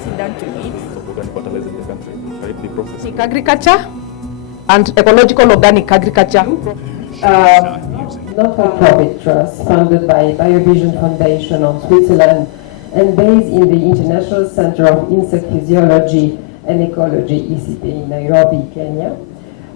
processing done to it. Of organic fertilizer in the country, right? The process. Organic agriculture and ecological organic agriculture. Not-for-profit trust funded by Biovision Foundation of Switzerland and based in the International Center of Insect Physiology and Ecology, ECP, in Nairobi, Kenya.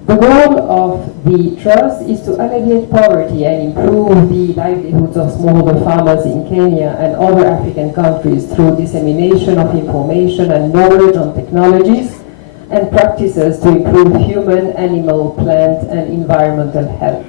The goal of the trust is to alleviate poverty and improve the livelihoods of smallholder farmers in Kenya and other African countries through dissemination of information and knowledge on technologies and practices to improve human, animal, plant, and environmental health.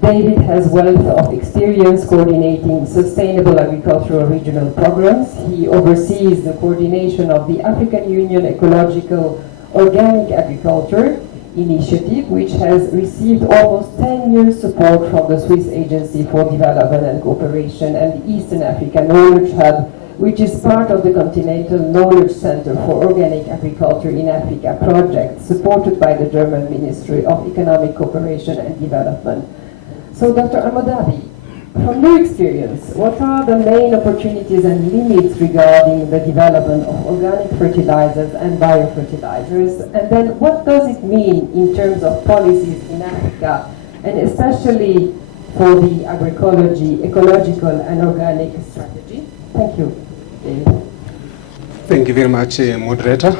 David has wealth of experience coordinating sustainable agricultural regional programs. He oversees the coordination of the African Union Ecological Organic Agriculture Initiative, which has received almost 10 years support from the Swiss Agency for Development and Cooperation and the Eastern Africa Knowledge Hub, which is part of the Continental Knowledge Center for Organic Agriculture in Africa project, supported by the German Ministry of Economic Cooperation and Development. So, Dr. Amodabi, from your experience, what are the main opportunities and limits regarding the development of organic fertilizers and biofertilizers? And then what does it mean in terms of policies in Africa, and especially for the agroecology, ecological and organic strategy? Thank you. Thank you very much, moderator.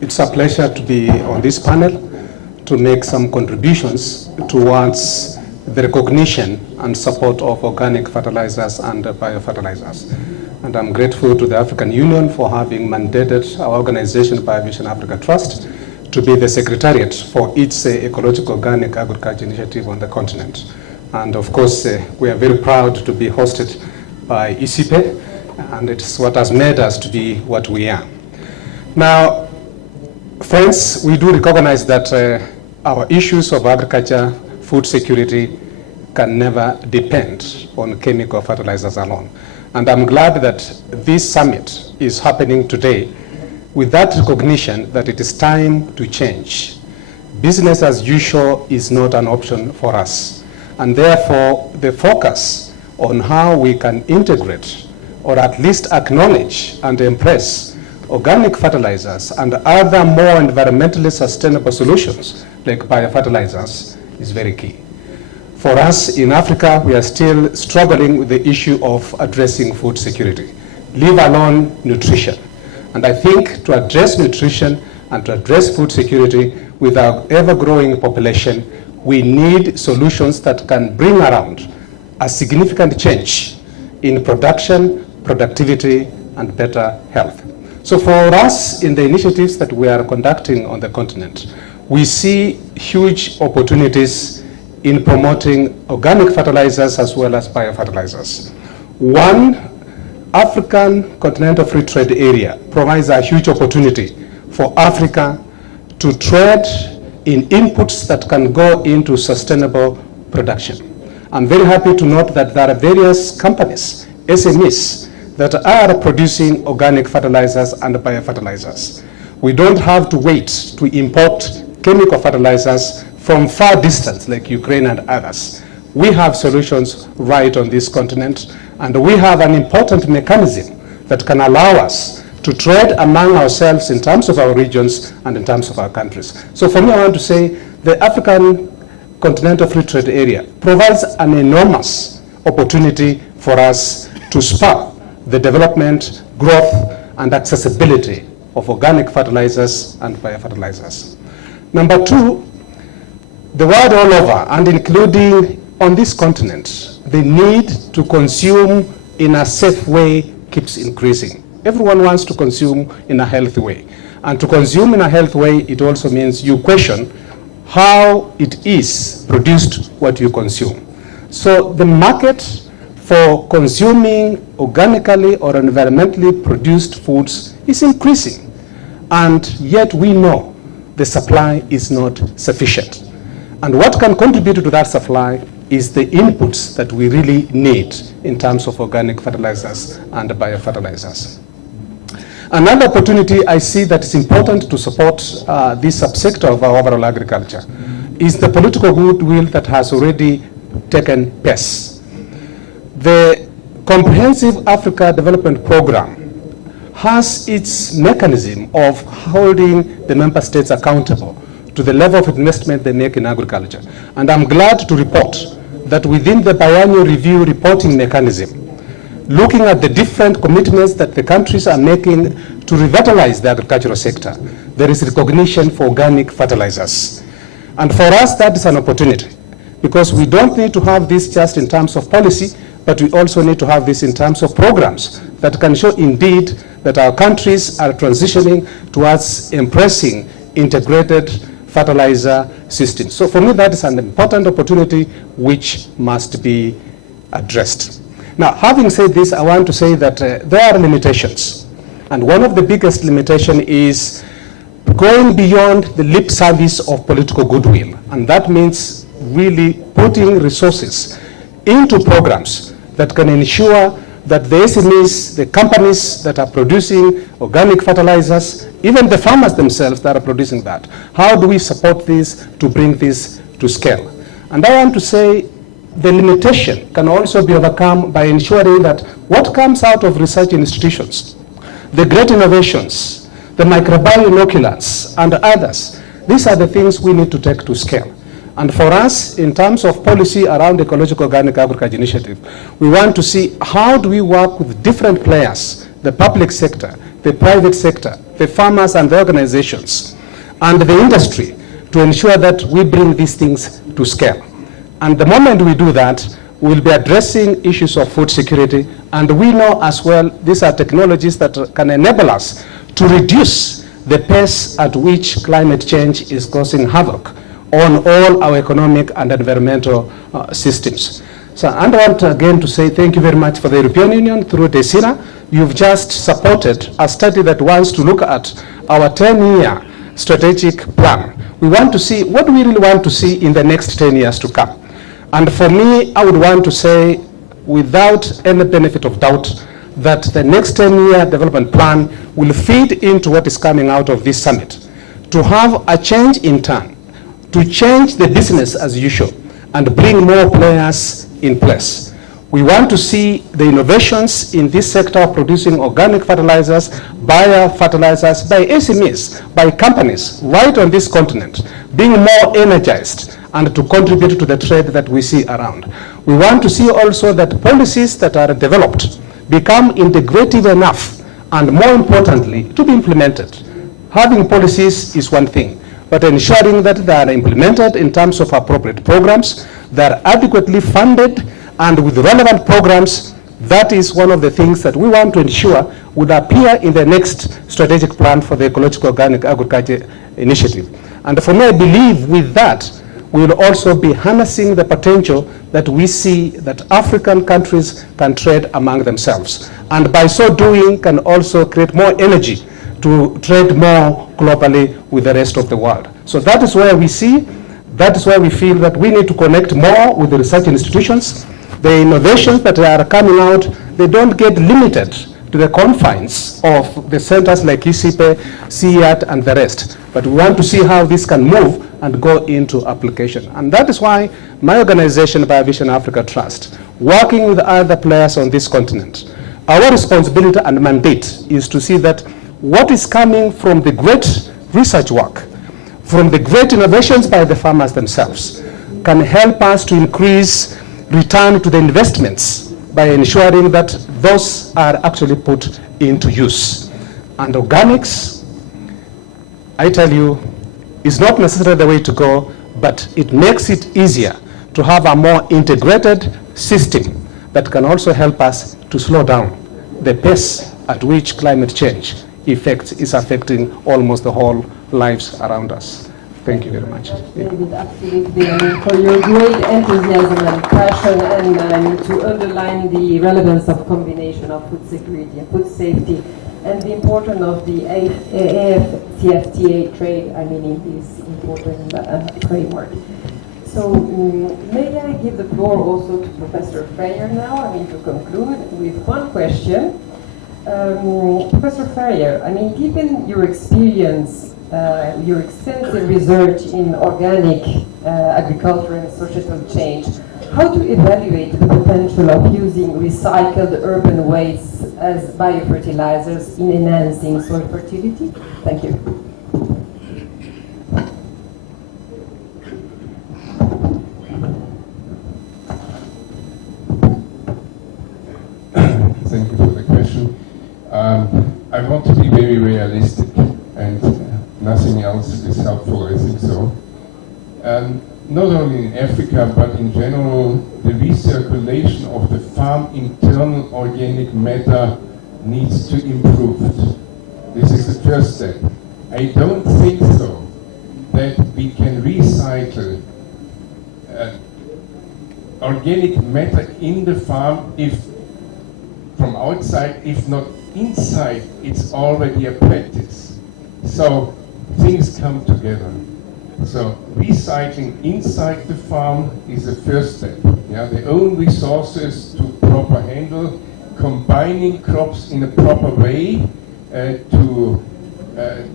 It's a pleasure to be on this panel to make some contributions towards the recognition and support of organic fertilizers and biofertilizers. And I'm grateful to the African Union for having mandated our organization, Biovision Africa Trust, to be the secretariat for its Ecological Organic Agriculture Initiative on the continent. And of course, we are very proud to be hosted by ECP, and it's what has made us to be what we are. Now, friends, we do recognize that our issues of agriculture, food security can never depend on chemical fertilizers alone. And I'm glad that this summit is happening today with that recognition that it is time to change. Business as usual is not an option for us. And therefore, the focus on how we can integrate or at least acknowledge and embrace organic fertilizers and other more environmentally sustainable solutions like biofertilizers is very key. For us in Africa, we are still struggling with the issue of addressing food security, leave alone nutrition. And I think to address nutrition and to address food security with our ever-growing population, we need solutions that can bring around a significant change in production, productivity, and better health. So for us, in the initiatives that we are conducting on the continent, we see huge opportunities in promoting organic fertilizers as well as biofertilizers. One, African Continental Free Trade Area provides a huge opportunity for Africa to trade in inputs that can go into sustainable production. I'm very happy to note that there are various companies, SMEs, that are producing organic fertilizers and biofertilizers. We don't have to wait to import chemical fertilizers from far distance like Ukraine and others. We have solutions right on this continent, and we have an important mechanism that can allow us to trade among ourselves in terms of our regions and in terms of our countries. So for me, I want to say the African Continental Free Trade Area provides an enormous opportunity for us to spur the development, growth, and accessibility of organic fertilizers and biofertilizers. Number two, the world all over, and including on this continent, the need to consume in a safe way keeps increasing. Everyone wants to consume in a healthy way. And to consume in a healthy way, it also means you question how it is produced what you consume. So the market for consuming organically or environmentally produced foods is increasing. And yet we know the supply is not sufficient. And what can contribute to that supply is the inputs that we really need in terms of organic fertilizers and biofertilizers. Another opportunity I see that is important to support this subsector of our overall agriculture is the political goodwill that has already taken place. The Comprehensive Africa Development Program has its mechanism of holding the member states accountable to the level of investment they make in agriculture. And I'm glad to report that within the biannual review reporting mechanism, looking at the different commitments that the countries are making to revitalize the agricultural sector, there is recognition for organic fertilizers. And for us, that is an opportunity, because we don't need to have this just in terms of policy, but we also need to have this in terms of programs that can show indeed that our countries are transitioning towards embracing integrated fertilizer systems. So for me, that is an important opportunity which must be addressed. Now, having said this, I want to say that there are limitations. And one of the biggest limitations is going beyond the lip service of political goodwill. And that means really putting resources into programs that can ensure that the SMEs, the companies that are producing organic fertilizers, even the farmers themselves that are producing that, how do we support this to bring this to scale? And I want to say the limitation can also be overcome by ensuring that what comes out of research institutions, the great innovations, the microbial and others, these are the things we need to take to scale. And for us, in terms of policy around the Ecological Organic Agriculture Initiative, we want to see how do we work with different players, the public sector, the private sector, the farmers and the organizations, and the industry, to ensure that we bring these things to scale. And the moment we do that, we'll be addressing issues of food security, and we know as well these are technologies that can enable us to reduce the pace at which climate change is causing havoc on all our economic and environmental systems. So I want again to say thank you very much for the European Union through DESIRA. You've just supported a study that wants to look at our 10-year strategic plan. We want to see what we really want to see in the next 10 years to come. And for me, I would want to say, without any benefit of doubt, that the next 10-year development plan will feed into what is coming out of this summit, to have a change in turn, to change the business as usual and bring more players in place. We want to see the innovations in this sector of producing organic fertilizers, biofertilizers, by SMEs, by companies right on this continent, being more energized and to contribute to the trade that we see around. We want to see also that policies that are developed become integrative enough and, more importantly, to be implemented. Having policies is one thing, but ensuring that they are implemented in terms of appropriate programs, they are adequately funded, and with relevant programs, that is one of the things that we want to ensure would appear in the next strategic plan for the Ecological Organic Agriculture Initiative. And for me, I believe with that, we will also be harnessing the potential that we see that African countries can trade among themselves. And by so doing, can also create more energy to trade more globally with the rest of the world. So that is where we see, that is where we feel that we need to connect more with the research institutions. The innovations that are coming out, they don't get limited to the confines of the centers like ICIPE, CIAT, and the rest. But we want to see how this can move and go into application. And that is why my organization, Biovision Africa Trust, working with other players on this continent, our responsibility and mandate is to see that what is coming from the great research work, from the great innovations by the farmers themselves, can help us to increase return to the investments by ensuring that those are actually put into use. And organics, I tell you, is not necessarily the way to go, but it makes it easier to have a more integrated system that can also help us to slow down the pace at which climate change is affecting almost the whole lives around us. Thank you very much. David, absolutely, for your great enthusiasm and passion, and to underline the relevance of combination of food security and food safety, and the importance of the AFCFTA trade, in this important framework. So may I give the floor also to Professor Freyer now, to conclude with one question. Professor Freyer, given your experience, your extensive research in organic agriculture and societal change, how to evaluate the potential of using recycled urban wastes as biofertilizers in enhancing soil fertility? Thank you. Thank you for the question. I want to be very realistic, and nothing else is helpful, I think so. Not only in Africa, but in general, the recirculation of the farm internal organic matter needs to improve. This is the first step. I don't think so that we can recycle organic matter in the farm if from outside, if not inside, it's already a practice. So things come together. So recycling inside the farm is the first step. Yeah, the own resources to proper handle, combining crops in a proper way to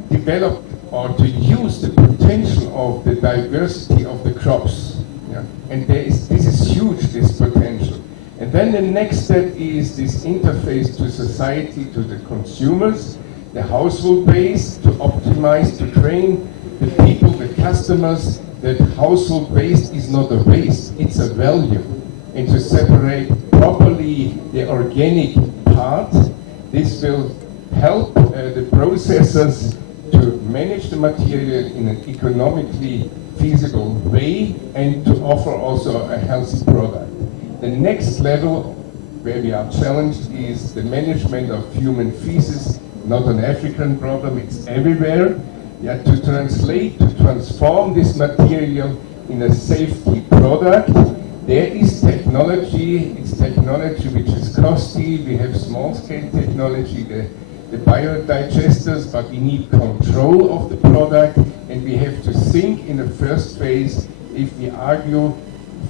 develop or to use the potential of the diversity of the crops. Yeah? And this is huge, this potential. And then the next step is this interface to society, to the consumers, the household base, to optimize, to train the people, the customers, that household waste is not a waste, it's a value. And to separate properly the organic part, this will help the processors to manage the material in an economically feasible way and to offer also a healthy product. The next level where we are challenged is the management of human feces, not an African problem, it's everywhere. Yeah, to translate, to transform this material in a safety product. There is technology, it's technology which is costly, we have small-scale technology, the biodigesters, but we need control of the product, and we have to think in the first phase, if we argue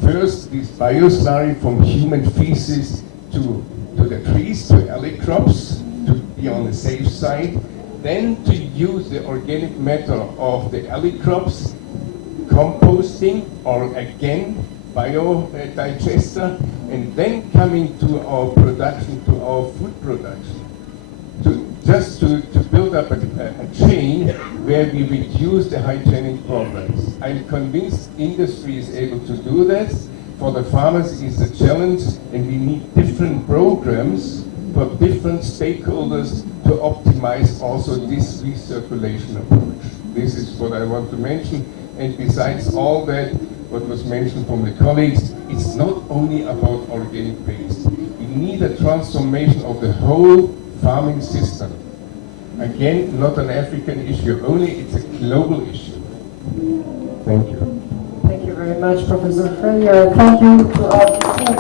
first this bioslurry from human feces to the trees, to alley crops, to be on the safe side, then to use the organic matter of the alley crops, composting, or again, biodigester, and then coming to our production, to our food production. To build up a chain where we reduce the hygienic problems. I'm convinced industry is able to do that. For the farmers it's a challenge, and we need different programs for different stakeholders to optimize also this recirculation approach. This is what I want to mention. And besides all that, what was mentioned from the colleagues, it's not only about organic waste. We need a transformation of the whole farming system. Again, not an African issue only, it's a global issue. Thank you. Thank you very much, Professor Freyer. Thank you to all the team.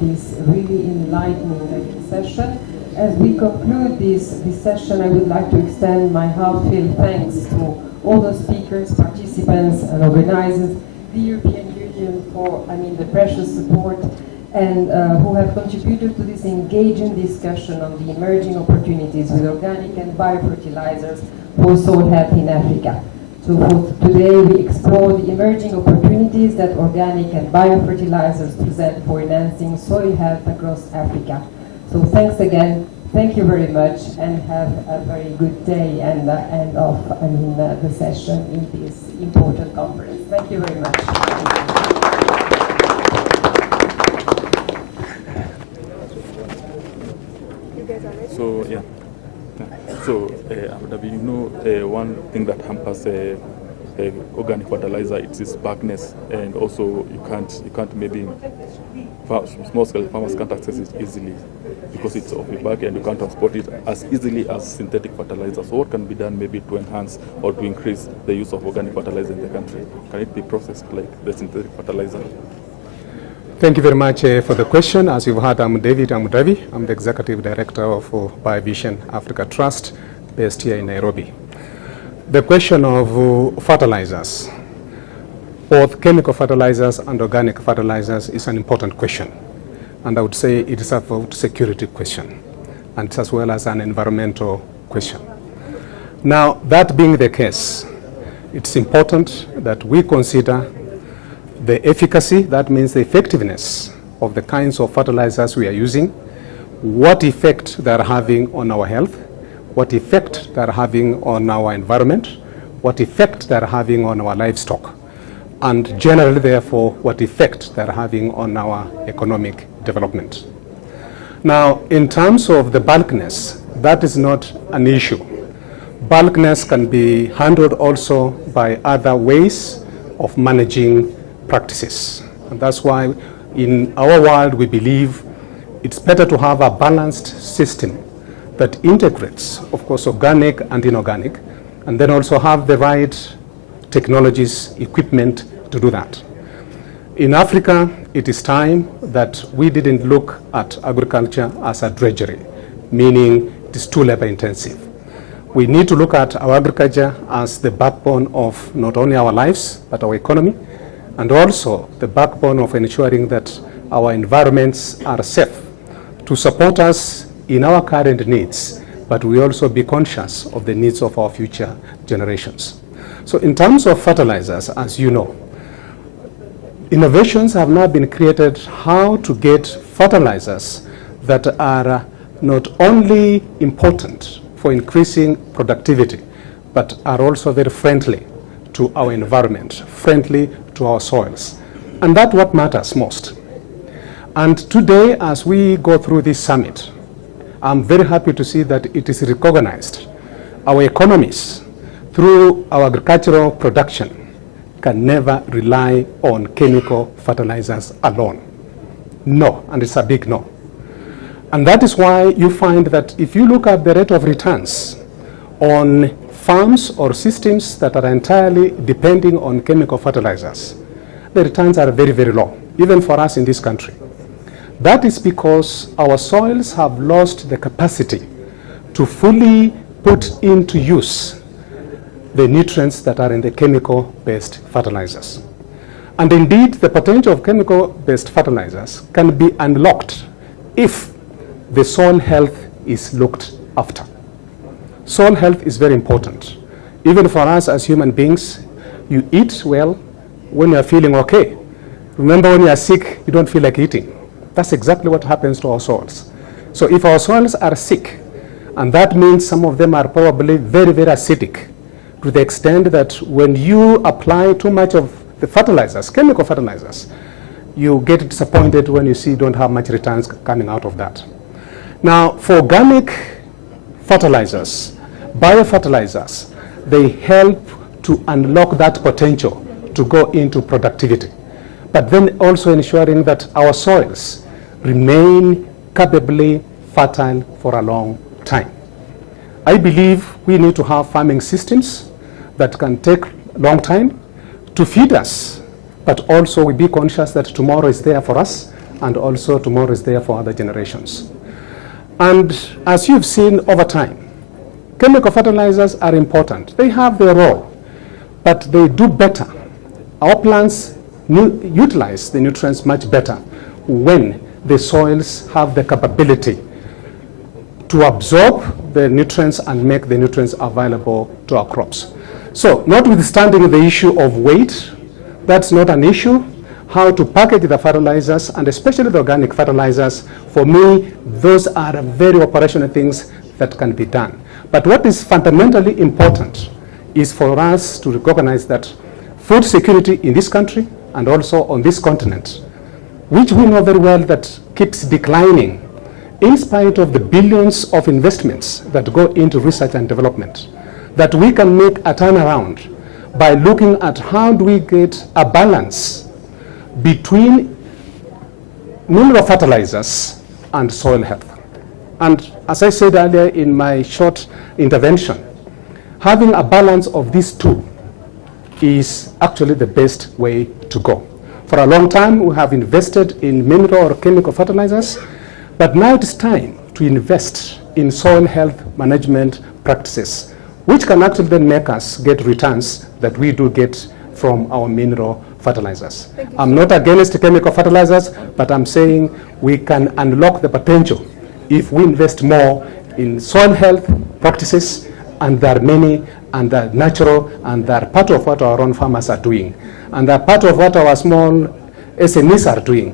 This really enlightening session. As we conclude this session, I would like to extend my heartfelt thanks to all the speakers, participants, and organizers, the European Union for the precious support, and who have contributed to this engaging discussion on the emerging opportunities with organic and biofertilizers for soil health in Africa. So for today, we explore the emerging opportunities that organic and biofertilizers present for enhancing soil health across Africa. So thanks again, thank you very much, and have a very good day and end of the session in this important conference. Thank you very much. So yeah, so one thing that hampers organic fertilizer, it's its backness, and also you can't maybe small scale farmers can't access it easily because it's off the back and you can't transport it as easily as synthetic fertilizer. So what can be done maybe to enhance or to increase the use of organic fertilizer in the country? Can it be processed like the synthetic fertilizer? Thank you very much for the question. As you've heard, I'm David Amudavi. I'm the Executive Director of Biovision Africa Trust, based here in Nairobi. The question of fertilizers, both chemical fertilizers and organic fertilizers, is an important question. And I would say it is a food security question, and as well as an environmental question. Now, that being the case, it's important that we consider the efficacy, that means the effectiveness of the kinds of fertilizers we are using, what effect they are having on our health, what effect they are having on our environment, what effect they are having on our livestock, and generally, therefore, what effect they are having on our economic development. Now, in terms of the bulkiness, that is not an issue. Bulkiness can be handled also by other ways of managing practices. And that's why in our world we believe it's better to have a balanced system that integrates, of course, organic and inorganic, and then also have the right technologies, equipment to do that. In Africa, it is time that we didn't look at agriculture as a drudgery, meaning it is too labor intensive. We need to look at our agriculture as the backbone of not only our lives, but our economy, and also the backbone of ensuring that our environments are safe to support us in our current needs, but we also be conscious of the needs of our future generations. So in terms of fertilizers, as you know, innovations have now been created how to get fertilizers that are not only important for increasing productivity, but are also very friendly to our environment, friendly to our soils. And that's what matters most. And today, as we go through this summit, I'm very happy to see that it is recognized. Our economies, through our agricultural production, can never rely on chemical fertilizers alone. No, and it's a big no. And that is why you find that if you look at the rate of returns on farms or systems that are entirely depending on chemical fertilizers, the returns are very, very low, even for us in this country. That is because our soils have lost the capacity to fully put into use the nutrients that are in the chemical-based fertilizers. And indeed, the potential of chemical-based fertilizers can be unlocked if the soil health is looked after. Soil health is very important. Even for us as human beings, you eat well when you are feeling okay. Remember, when you are sick, you don't feel like eating. That's exactly what happens to our soils. So if our soils are sick, and that means some of them are probably very, very acidic, to the extent that when you apply too much of the fertilizers, chemical fertilizers, you get disappointed when you see you don't have much returns coming out of that. Now, for organic fertilizers, biofertilizers, they help to unlock that potential to go into productivity, but then also ensuring that our soils remain capably fertile for a long time. I believe we need to have farming systems that can take a long time to feed us, but also we be conscious that tomorrow is there for us, and also tomorrow is there for other generations. And as you've seen over time, chemical fertilizers are important. They have their role, but they do better. Our plants utilize the nutrients much better when the soils have the capability to absorb the nutrients and make the nutrients available to our crops. So, notwithstanding the issue of weight, that's not an issue. How to package the fertilizers, and especially the organic fertilizers, for me, those are very operational things that can be done. But what is fundamentally important is for us to recognize that food security in this country and also on this continent, which we know very well that keeps declining in spite of the billions of investments that go into research and development, that we can make a turnaround by looking at how do we get a balance between mineral fertilizers and soil health. And as I said earlier in my short intervention, having a balance of these two is actually the best way to go. For a long time, we have invested in mineral or chemical fertilizers, but now it is time to invest in soil health management practices, which can actually then make us get returns that we do get from our mineral fertilizers. I'm not against chemical fertilizers, but I'm saying we can unlock the potential if we invest more in soil health practices, and there are many and they're natural, and they're part of what our own farmers are doing, and they're part of what our small SMEs are doing.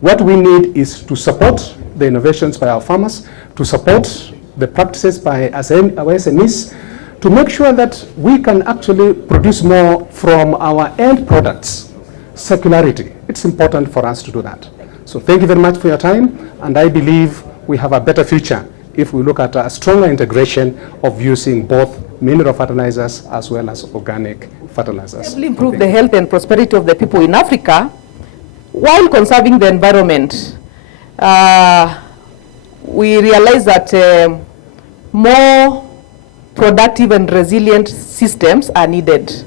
What we need is to support the innovations by our farmers, to support the practices by our SMEs, to make sure that we can actually produce more from our end products. Circularity, it's important for us to do that. So thank you very much for your time, and I believe we have a better future if we look at a stronger integration of using both mineral fertilizers as well as organic fertilizers. Improve the health and prosperity of the people in Africa while conserving the environment. We realize that more productive and resilient systems are needed.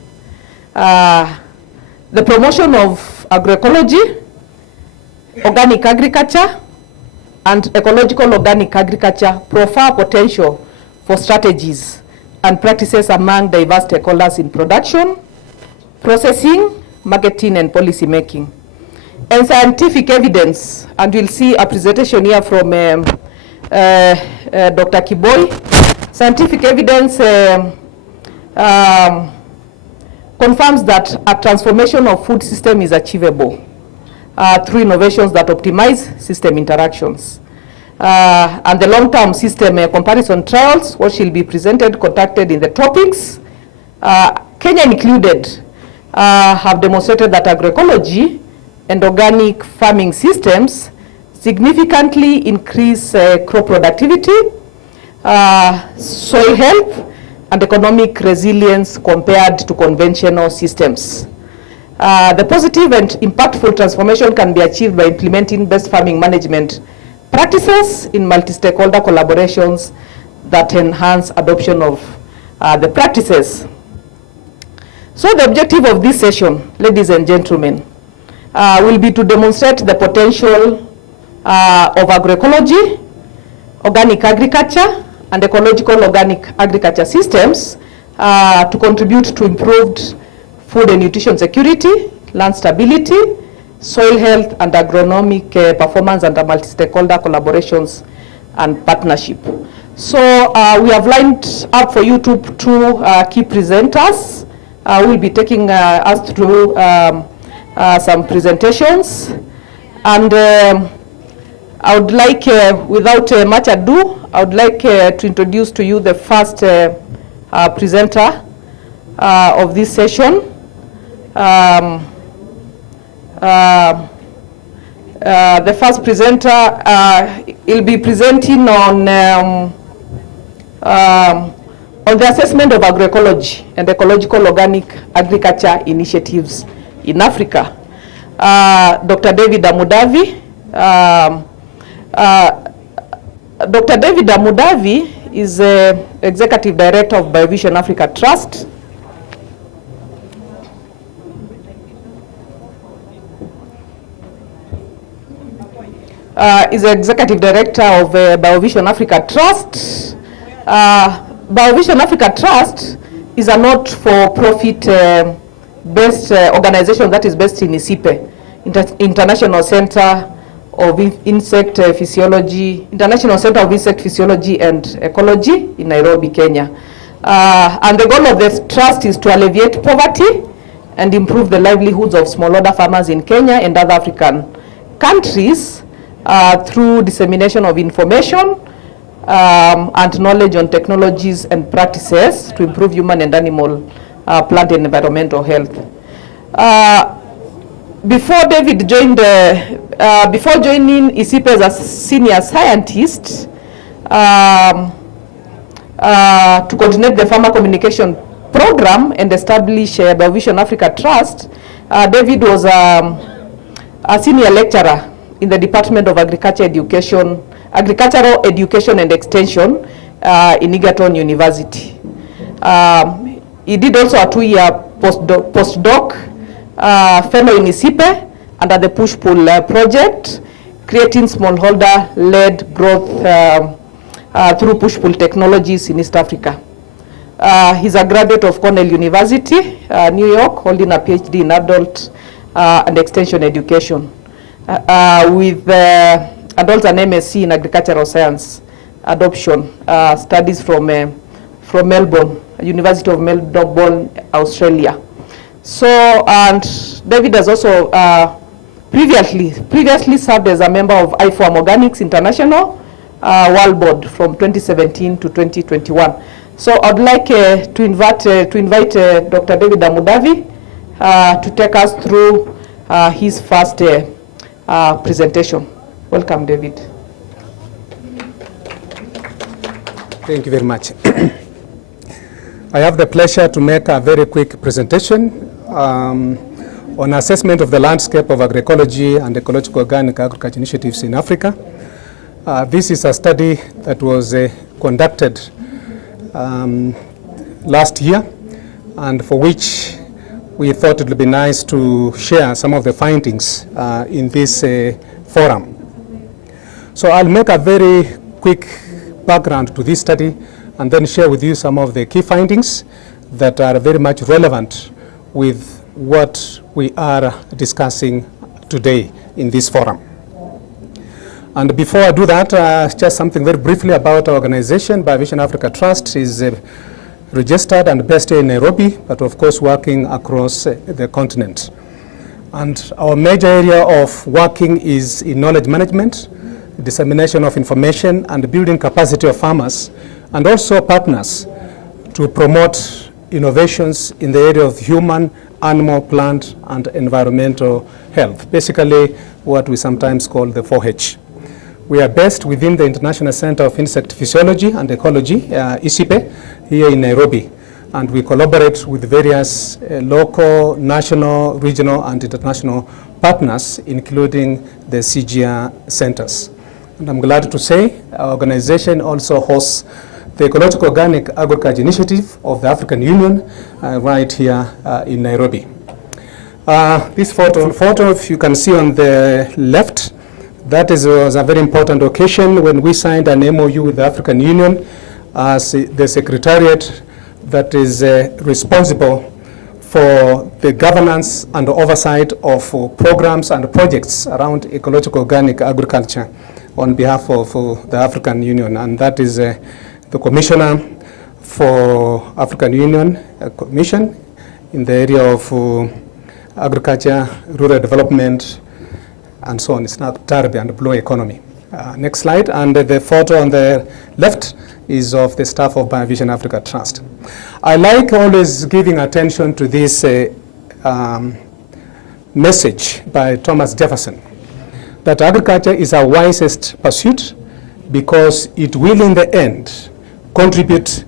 The promotion of agroecology, organic agriculture, and ecological organic agriculture profile potential for strategies and practices among diverse stakeholders in production, processing, marketing, and policy making. And scientific evidence, and we'll see a presentation here from Dr. Kiboi. Scientific evidence confirms that a transformation of food system is achievable through innovations that optimize system interactions. And the long-term system comparison trials, which will be presented, conducted in the tropics, Kenya included, have demonstrated that agroecology and organic farming systems significantly increase crop productivity, soil health, and economic resilience compared to conventional systems. The positive and impactful transformation can be achieved by implementing best farming management practices in multi-stakeholder collaborations that enhance adoption of the practices. So the objective of this session, ladies and gentlemen, will be to demonstrate the potential of agroecology, organic agriculture, and ecological organic agriculture systems to contribute to improved food and nutrition security, land stability, soil health, and agronomic performance under multi-stakeholder collaborations and partnership. So we have lined up for you two key presenters. We'll be taking us through some presentations. And I would like, without much ado, I would like to introduce to you the first presenter of this session. The first presenter will be presenting on the assessment of agroecology and ecological organic agriculture initiatives in Africa. Dr. David Amudavi. Dr. David Amudavi is Executive Director of Biovision Africa Trust. Is the Executive Director of Biovision Africa Trust. Biovision Africa Trust is a not-for-profit based organization that is based in ICIPE, International Center of Insect Physiology, International Center of Insect Physiology and Ecology in Nairobi, Kenya. And the goal of this trust is to alleviate poverty and improve the livelihoods of smallholder farmers in Kenya and other African countries through dissemination of information and knowledge on technologies and practices to improve human and animal, plant and environmental health. Before David joined, before joining ICIPE as a senior scientist to coordinate the farmer communication program and establish Biovision Africa Trust, David was a senior lecturer in the Department of Agricultural Education and Extension in Egerton University. He did also a 2-year postdoc fellow in ICIPE under the Push-Pull project, creating smallholder-led growth through push-pull technologies in East Africa. He's a graduate of Cornell University, New York, holding a PhD in adult and extension education, with adults and MSc in agricultural science adoption studies from Melbourne, University of Melbourne, Australia. So, and David has also previously served as a member of IFOAM Organics International World Board from 2017 to 2021. So I'd like to invite Dr. David Amudavi to take us through his first presentation. Welcome, David. Thank you very much. I have the pleasure to make a very quick presentation on assessment of the landscape of agroecology and ecological organic agriculture initiatives in Africa. This is a study that was conducted last year, and for which we thought it would be nice to share some of the findings in this forum. So I'll make a very quick background to this study and then share with you some of the key findings that are very much relevant with what we are discussing today in this forum. And before I do that, just something very briefly about our organization. Biovision Africa Trust is registered and based in Nairobi, but of course working across the continent. And our major area of working is in knowledge management, dissemination of information, and building capacity of farmers, and also partners to promote innovations in the area of human, animal, plant, and environmental health. Basically, what we sometimes call the 4H. We are based within the International Center of Insect Physiology and Ecology, ICIPE, here in Nairobi. And we collaborate with various local, national, regional, and international partners, including the CGIA centers. And I'm glad to say our organization also hosts the Ecological Organic Agriculture Initiative of the African Union right here in Nairobi. This photo, if you can see on the left, that was a very important occasion when we signed an MOU with the African Union as the secretariat that is responsible for the governance and oversight of programs and projects around ecological organic agriculture on behalf of the African Union. And that is the Commissioner for African Union Commission in the area of agriculture, rural development, and so on. It's not Tarbi and blue economy. Next slide. And the photo on the left is of the staff of Biovision Africa Trust. I like always giving attention to this message by Thomas Jefferson, that agriculture is our wisest pursuit because it will in the end contribute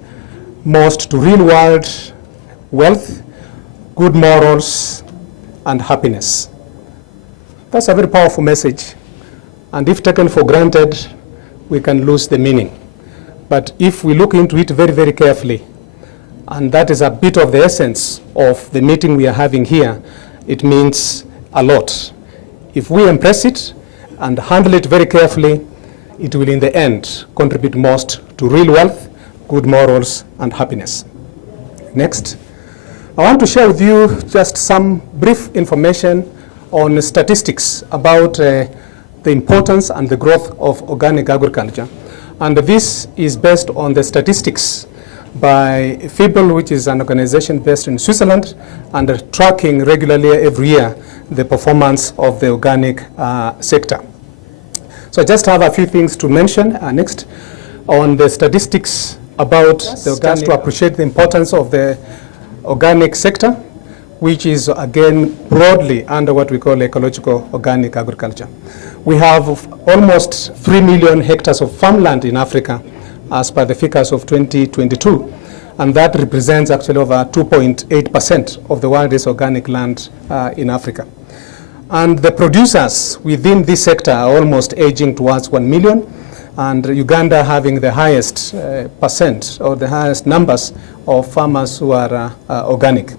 most to real world wealth, good morals, and happiness. That's a very powerful message, and if taken for granted, we can lose the meaning. But if we look into it very, very carefully, and that is a bit of the essence of the meeting we are having here, it means a lot. If we embrace it and handle it very carefully, it will in the end contribute most to real wealth, good morals, and happiness. Next. I want to share with you just some brief information on statistics about the importance and the growth of organic agriculture. And this is based on the statistics by FiBL, which is an organization based in Switzerland, and tracking regularly every year the performance of the organic sector. So I just have a few things to mention next on the statistics about the organic, just to appreciate the importance of the organic sector, which is again broadly under what we call ecological organic agriculture. We have almost 3 million hectares of farmland in Africa as per the figures of 2022, and that represents actually over 2.8% of the world's organic land in Africa. And the producers within this sector are almost aging towards 1 million, and Uganda having the highest percent or the highest numbers of farmers who are organic.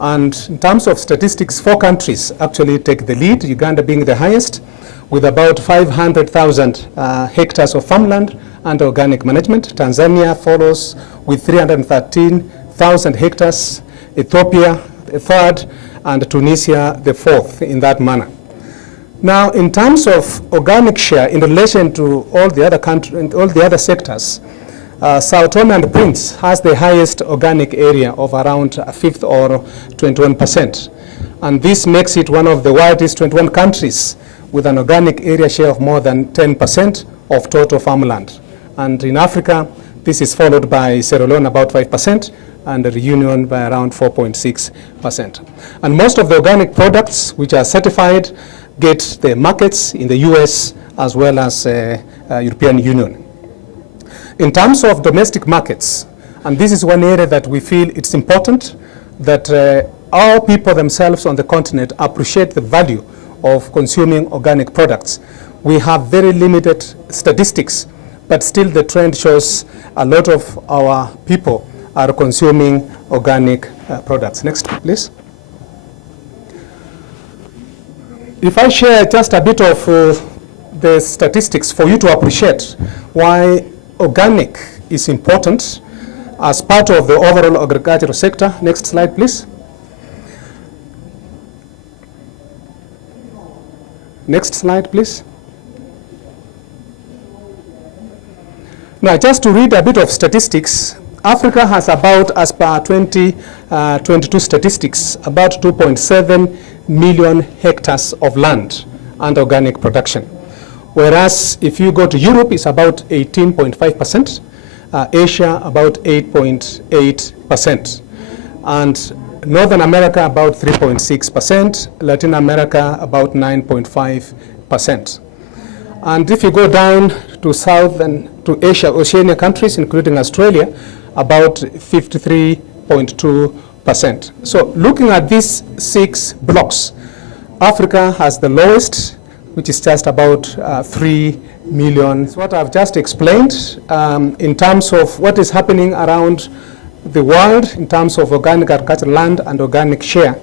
And in terms of statistics, 4 countries actually take the lead, Uganda being the highest, with about 500,000 hectares of farmland under organic management. Tanzania follows with 313,000 hectares, Ethiopia the third, and Tunisia the fourth in that manner. Now, in terms of organic share in relation to all the other countries and all the other sectors, Sao Tome and Prince has the highest organic area of around a fifth or 21%. And this makes it one of the widest 21 countries with an organic area share of more than 10% of total farmland. And in Africa, this is followed by Sierra Leone, about 5%, and the Reunion by around 4.6%. And most of the organic products which are certified get the markets in the US as well as European Union. In terms of domestic markets, and this is one area that we feel it's important that our people themselves on the continent appreciate the value of consuming organic products. We have very limited statistics, but still the trend shows a lot of our people are consuming organic products. Next, please. If I share just a bit of the statistics for you to appreciate why organic is important as part of the overall agricultural sector. Next slide, please. Next slide, please. Now, just to read a bit of statistics, Africa has about, as per 2022 statistics, about 2.7 million hectares of land and organic production. Whereas if you go to Europe, it's about 18.5%, Asia about 8.8%, and Northern America about 3.6%, Latin America about 9.5%. And if you go down to South and to Asia, Oceania countries, including Australia, about 53.2%. So looking at these 6 blocks, Africa has the lowest, which is just about 3 million. So what I've just explained in terms of what is happening around the world in terms of organic agricultural land and organic share.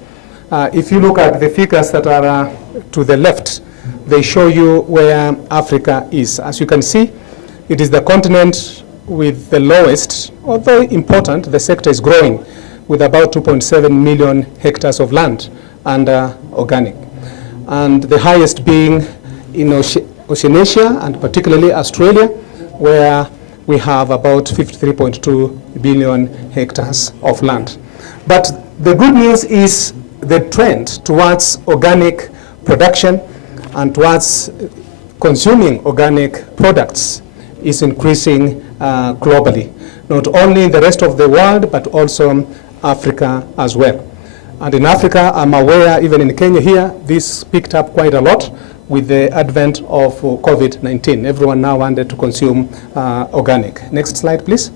If you look at the figures that are to the left, they show you where Africa is. As you can see, it is the continent with the lowest, although important, the sector is growing with about 2.7 million hectares of land under organic. And the highest being in Oceania and particularly Australia, where we have about 53.2 billion hectares of land. But the good news is the trend towards organic production and towards consuming organic products is increasing globally, not only in the rest of the world, but also Africa as well. And in Africa, I'm aware, even in Kenya here, this picked up quite a lot with the advent of COVID-19. Everyone now wanted to consume organic. Next slide, please.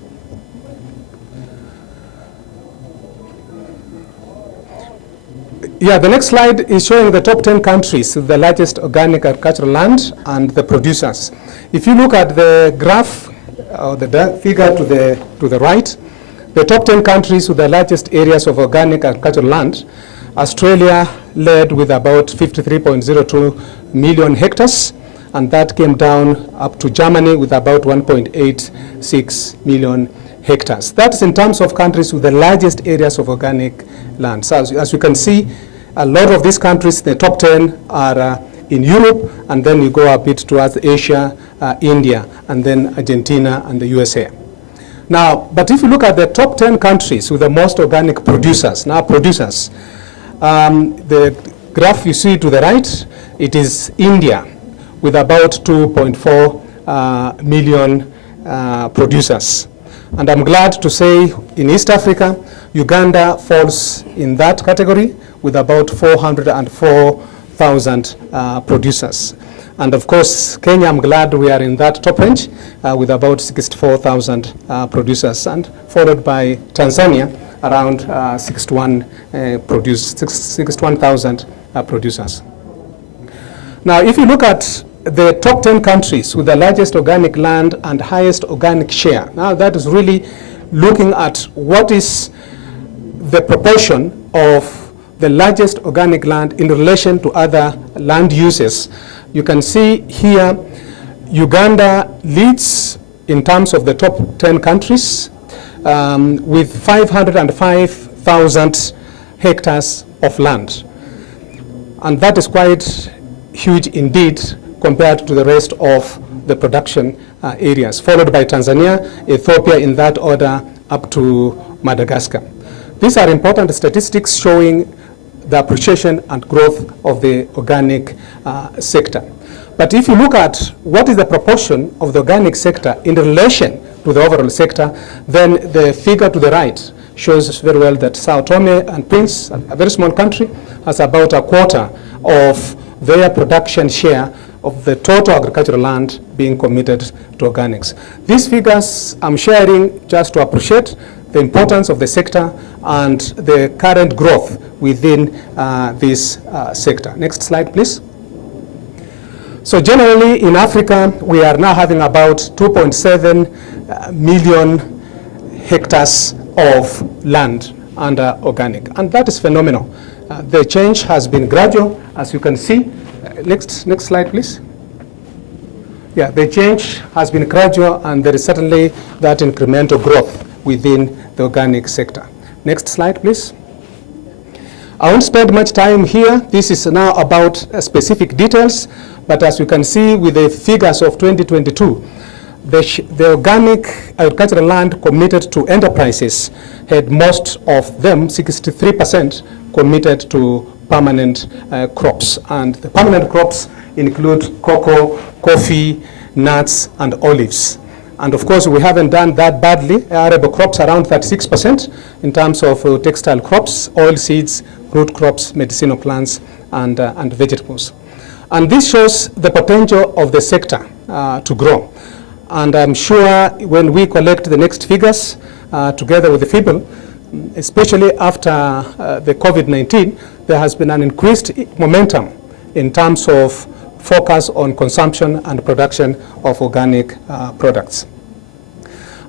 Yeah, the next slide is showing the top 10 countries with the largest organic agricultural land and the producers. If you look at the graph, the figure to the right, the top 10 countries with the largest areas of organic agricultural land, Australia led with about 53.02 million hectares, and that came down up to Germany with about 1.86 million hectares. That's in terms of countries with the largest areas of organic land. So as you can see, a lot of these countries, the top 10 are in Europe, and then you go a bit towards Asia, India, and then Argentina and the USA. Now, but if you look at the top 10 countries with the most organic producers, the graph you see to the right, it is India with about 2.4 million producers. And I'm glad to say in East Africa, Uganda falls in that category with about 404,000 producers. And of course, Kenya, I'm glad we are in that top range with about 64,000 producers, and followed by Tanzania, around 61,000 producers. Now, if you look at the top 10 countries with the largest organic land and highest organic share, now that is really looking at what is the proportion of the largest organic land in relation to other land uses. You can see here, Uganda leads in terms of the top 10 countries with 505,000 hectares of land. And that is quite huge indeed compared to the rest of the production areas, followed by Tanzania, Ethiopia in that order, up to Madagascar. These are important statistics showing the appreciation and growth of the organic sector. But if you look at what is the proportion of the organic sector in relation to the overall sector, then the figure to the right shows very well that Sao Tome and Prince, a very small country, has about a quarter of their production share of the total agricultural land being committed to organics. These figures I'm sharing just to appreciate the importance of the sector and the current growth within this sector. Next slide, please. So generally in Africa, we are now having about 2.7 million hectares of land under organic, and that is phenomenal. The change has been gradual, as you can see. Next slide, please. Yeah, the change has been gradual, and there is certainly that incremental growth within the organic sector. Next slide, please. I won't spend much time here. This is now about specific details, but as you can see with the figures of 2022, the organic agricultural land committed to enterprises had most of them, 63%, committed to permanent crops. And the permanent crops include cocoa, coffee, nuts, and olives. And of course, we haven't done that badly. Arable crops around 36% in terms of textile crops, oil seeds, root crops, medicinal plants, and vegetables. And this shows the potential of the sector to grow. And I'm sure when we collect the next figures together with the FiBL, especially after the COVID-19, there has been an increased momentum in terms of focus on consumption and production of organic products.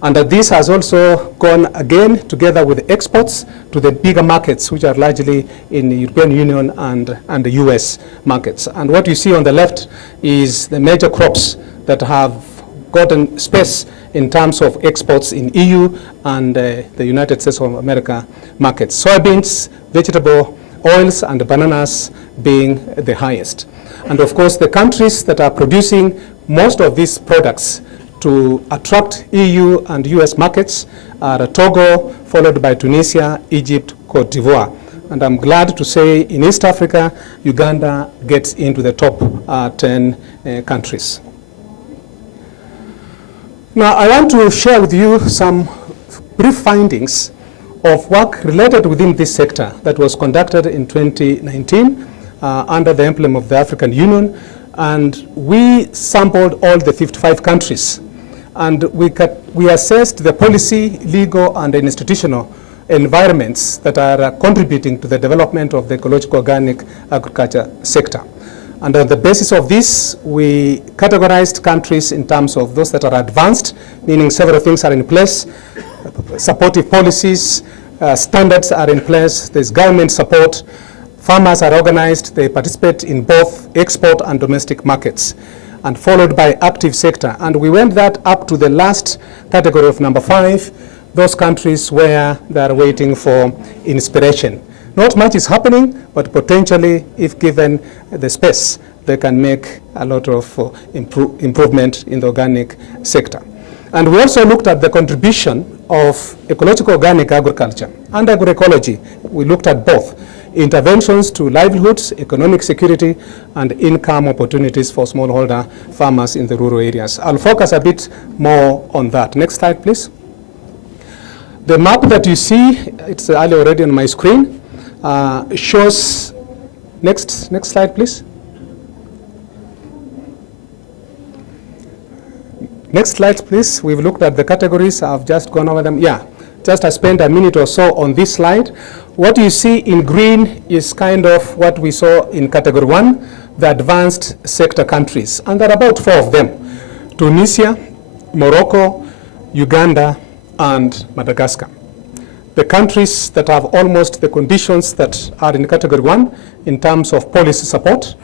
And this has also gone again together with exports to the bigger markets, which are largely in the European Union and the US markets. And what you see on the left is the major crops that have gotten space in terms of exports in EU and the United States of America markets. Soybeans, vegetable oils, and bananas being the highest. And of course, the countries that are producing most of these products to attract EU and US markets are Togo, followed by Tunisia, Egypt, Cote d'Ivoire. And I'm glad to say in East Africa, Uganda gets into the top 10 countries. Now, I want to share with you some brief findings of work related within this sector that was conducted in 2019 under the emblem of the African Union. And we sampled all the 55 countries. And we assessed the policy, legal, and institutional environments that are contributing to the development of the ecological organic agriculture sector. And on the basis of this, we categorized countries in terms of those that are advanced, meaning several things are in place, supportive policies, standards are in place, there's government support, farmers are organized, they participate in both export and domestic markets, and followed by active sector. And we went that up to the last category of number 5, those countries where they are waiting for inspiration. Not much is happening, but potentially, if given the space, they can make a lot of improvement in the organic sector. And we also looked at the contribution of ecological organic agriculture and agroecology. We looked at both interventions to livelihoods, economic security, and income opportunities for smallholder farmers in the rural areas. I'll focus a bit more on that. Next slide, please. The map that you see, it's earlier already on my screen, shows, next slide, please. Next slide, please. We've looked at the categories. I've just gone over them. Yeah, just I spent a minute or so on this slide. What you see in green is kind of what we saw in category 1, the advanced sector countries. And there are about 4 of them: Tunisia, Morocco, Uganda, and Madagascar. The countries that have almost the conditions that are in category 1 in terms of policy support,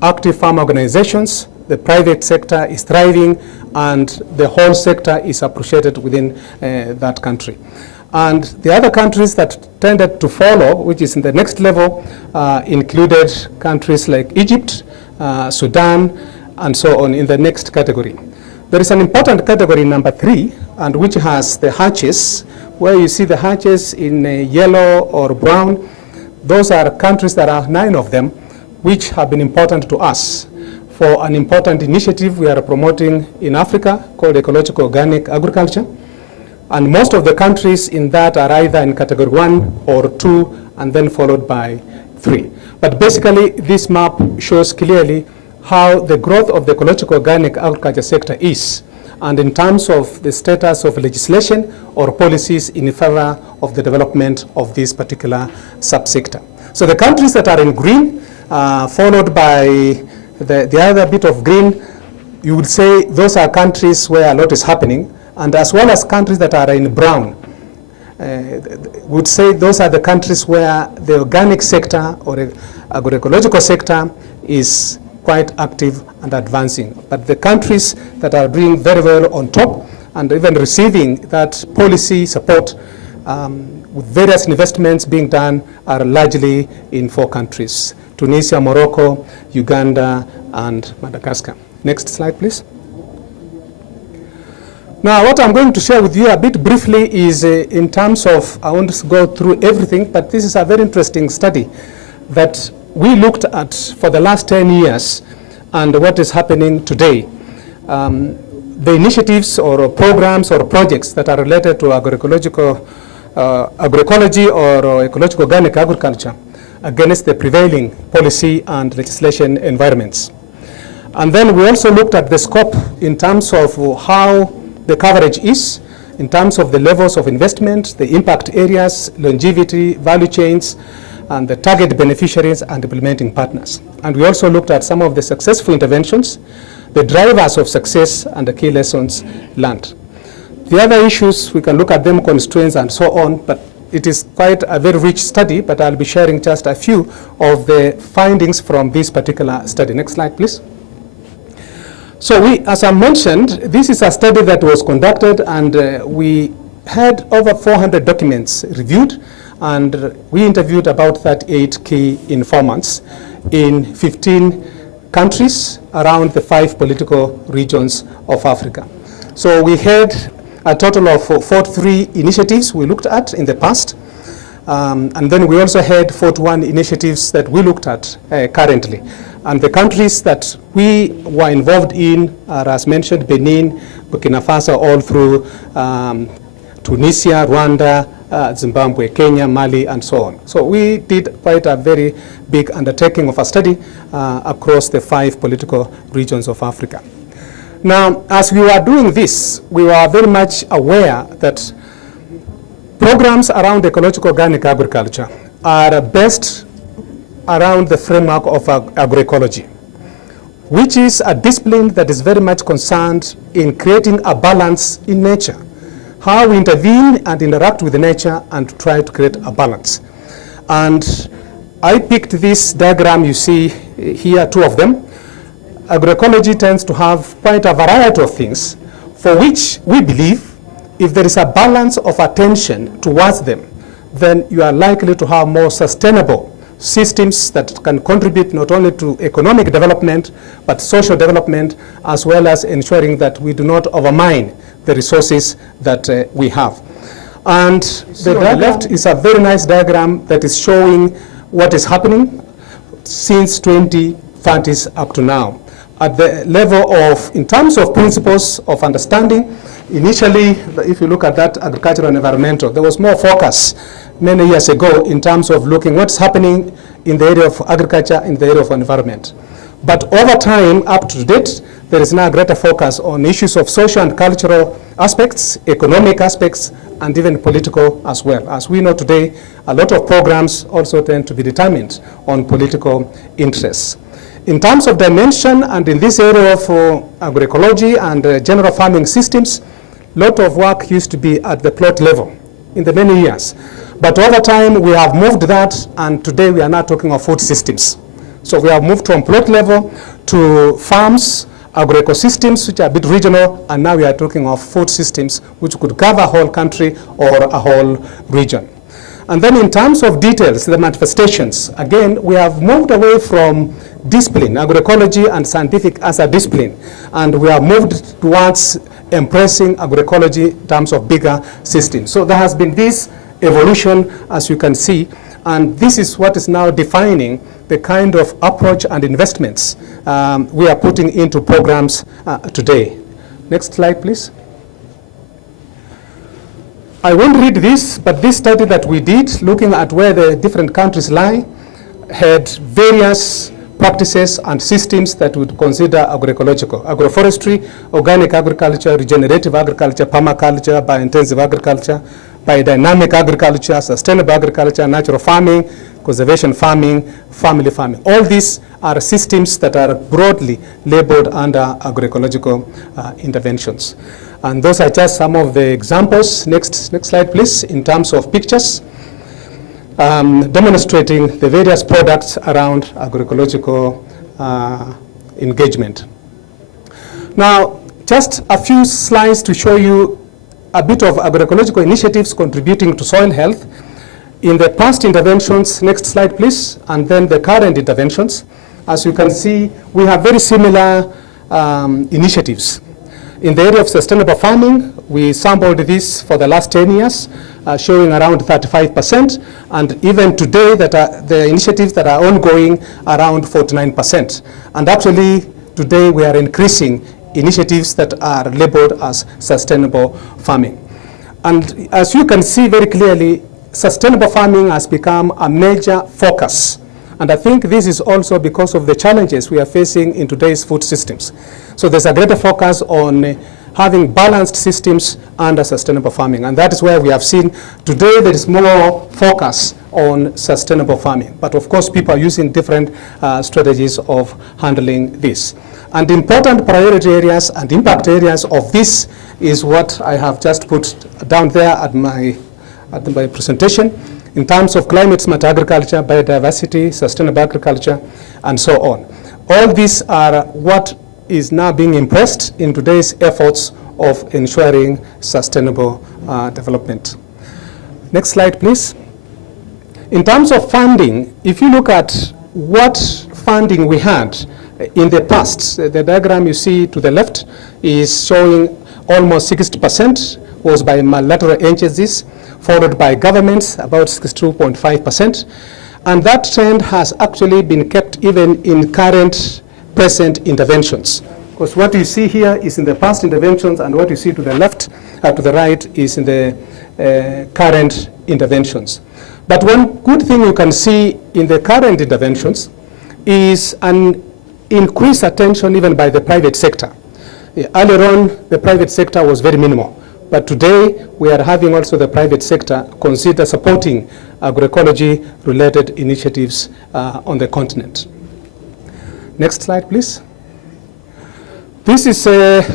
active farm organizations, the private sector is thriving, and the whole sector is appreciated within that country. And the other countries that tended to follow, which is in the next level, included countries like Egypt, Sudan, and so on in the next category. There is an important category, number 3, and which has the hatches, where you see the hatches in yellow or brown. Those are countries, that are 9 of them, which have been important to us for an important initiative we are promoting in Africa called Ecological Organic Agriculture. And most of the countries in that are either in category 1 or 2, and then followed by 3. But basically, this map shows clearly how the growth of the ecological organic agriculture sector is, and in terms of the status of legislation or policies in favor of the development of this particular subsector. So the countries that are in green, followed by the other bit of green, you would say those are countries where a lot is happening, and as well as countries that are in brown, would say those are the countries where the organic sector or agroecological sector is quite active and advancing. But the countries that are doing very well on top and even receiving that policy support with various investments being done are largely in 4 countries: Tunisia, Morocco, Uganda, and Madagascar. Next slide, please. Now, what I'm going to share with you a bit briefly is in terms of, I won't go through everything, but this is a very interesting study that we looked at for the last 10 years and what is happening today. The initiatives or programs or projects that are related to agroecology or ecological organic agriculture against the prevailing policy and legislation environments. And then we also looked at the scope in terms of how the coverage is, in terms of the levels of investment, the impact areas, longevity, value chains, and the target beneficiaries and implementing partners. And we also looked at some of the successful interventions, the drivers of success, and the key lessons learned. The other issues, we can look at them, constraints and so on, but it is quite a very rich study, but I'll be sharing just a few of the findings from this particular study. Next slide, please. So as I mentioned, this is a study that was conducted, and we had over 400 documents reviewed, and we interviewed about 38 key informants in 15 countries around the 5 political regions of Africa. So we had a total of 43 initiatives we looked at in the past, and then we also had 41 initiatives that we looked at currently. And the countries that we were involved in are, as mentioned, Benin, Burkina Faso, all through Tunisia, Rwanda, Zimbabwe, Kenya, Mali, and so on. So we did quite a very big undertaking of a study across the 5 political regions of Africa. Now, as we were doing this, we were very much aware that programs around ecological organic agriculture are best around the framework of agroecology, which is a discipline that is very much concerned in creating a balance in nature, how we intervene and interact with nature and try to create a balance. And I picked this diagram, you see here 2 of them. Agroecology tends to have quite a variety of things for which we believe if there is a balance of attention towards them, then you are likely to have more sustainable systems that can contribute not only to economic development, but social development, as well as ensuring that we do not overmine the resources that we have. And the left is a very nice diagram that is showing what is happening since 2030s up to now. At the level of, in terms of principles of understanding, initially, if you look at that agricultural and environmental, there was more focus many years ago in terms of looking what's happening in the area of agriculture, in the area of environment. But over time, up to date, there is now greater focus on issues of social and cultural aspects, economic aspects, and even political as well. As we know today, a lot of programs also tend to be determined on political interests. In terms of dimension, and in this area of agroecology and general farming systems, a lot of work used to be at the plot level in the many years. But over time, we have moved that, and today we are now talking of food systems. So we have moved from plot level to farms, agroecosystems, which are a bit regional, and now we are talking of food systems, which could cover a whole country or a whole region. And then in terms of details, the manifestations, again, we have moved away from discipline, agroecology and scientific as a discipline, and we have moved towards embracing agroecology in terms of bigger systems. So there has been this evolution, as you can see, and this is what is now defining the kind of approach and investments we are putting into programs today. Next slide, please. I won't read this, but this study that we did, looking at where the different countries lie, had various practices and systems that would consider agroecological: agroforestry, organic agriculture, regenerative agriculture, permaculture, biointensive agriculture, biodynamic agriculture, sustainable agriculture, natural farming, conservation farming, family farming. All these are systems that are broadly labeled under agroecological interventions. And those are just some of the examples. Next slide, please, in terms of pictures, demonstrating the various products around agroecological engagement. Now, just a few slides to show you a bit of agroecological initiatives contributing to soil health. In the past interventions, next slide, please, and then the current interventions. As you can see, we have very similar initiatives. In the area of sustainable farming, we sampled this for the last 10 years, showing around 35%, and even today, the initiatives that are ongoing, around 49%. And actually, today we are increasing initiatives that are labeled as sustainable farming. And as you can see very clearly, sustainable farming has become a major focus. And I think this is also because of the challenges we are facing in today's food systems. So there's a greater focus on having balanced systems under sustainable farming. And that is where we have seen today there is more focus on sustainable farming. But of course, people are using different strategies of handling this. And important priority areas and impact areas of this is what I have just put down there at my presentation, in terms of climate smart agriculture, biodiversity, sustainable agriculture, and so on. All these are what is now being impressed in today's efforts of ensuring sustainable development. Next slide, please. In terms of funding, if you look at what funding we had in the past, the diagram you see to the left is showing almost 60% was by multilateral agencies, followed by governments, about 62.5%. And that trend has actually been kept even in current present interventions. Because what you see here is in the past interventions, and what you see to the left, to the right, is in the current interventions. But one good thing you can see in the current interventions is an increased attention even by the private sector. Earlier on, the private sector was very minimal. But today, we are having also the private sector consider supporting agroecology-related initiatives on the continent. Next slide, please. This is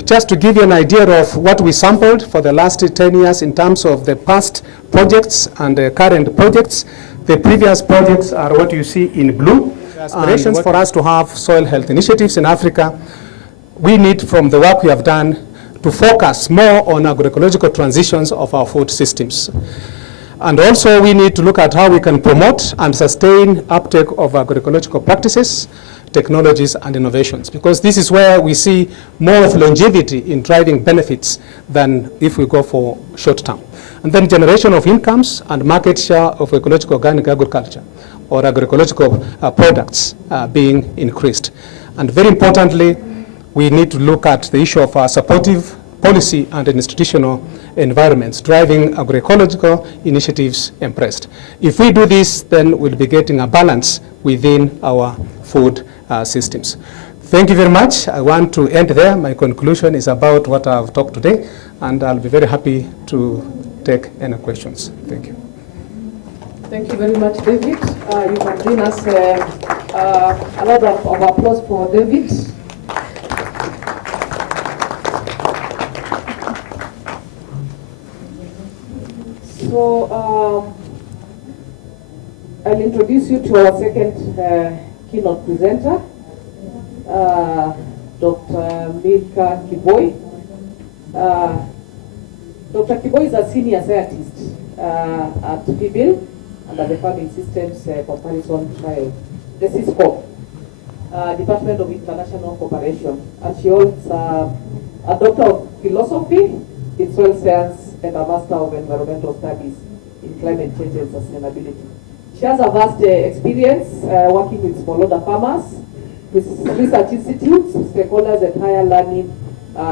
just to give you an idea of what we sampled for the last 10 years in terms of the past projects and the current projects. The previous projects are what you see in blue. Aspirations for us to have soil health initiatives in Africa. We need, from the work we have done, to focus more on agroecological transitions of our food systems. And also we need to look at how we can promote and sustain uptake of agroecological practices, technologies, and innovations, because this is where we see more of longevity in driving benefits than if we go for short term. And then generation of incomes and market share of ecological organic agriculture or agroecological products being increased. And very importantly, we need to look at the issue of supportive policy and institutional environments, driving agroecological initiatives embraced. If we do this, then we'll be getting a balance within our food systems. Thank you very much. I want to end there. My conclusion is about what I've talked today, and I'll be very happy to take any questions. Thank you. Thank you very much, David. You can join us a lot of applause for David. So I'll introduce you to our second keynote presenter, Dr. Milka Kiboi. Dr. Kiboi is a senior scientist at FiBL, under the Farming Systems Comparison Trial. The CISCO, Department of International Cooperation, and she holds a Doctor of Philosophy in Soil Science and a Master of Environmental Studies in Climate Change and Sustainability. She has a vast experience working with smallholder farmers, with research institutes, stakeholders, and higher learning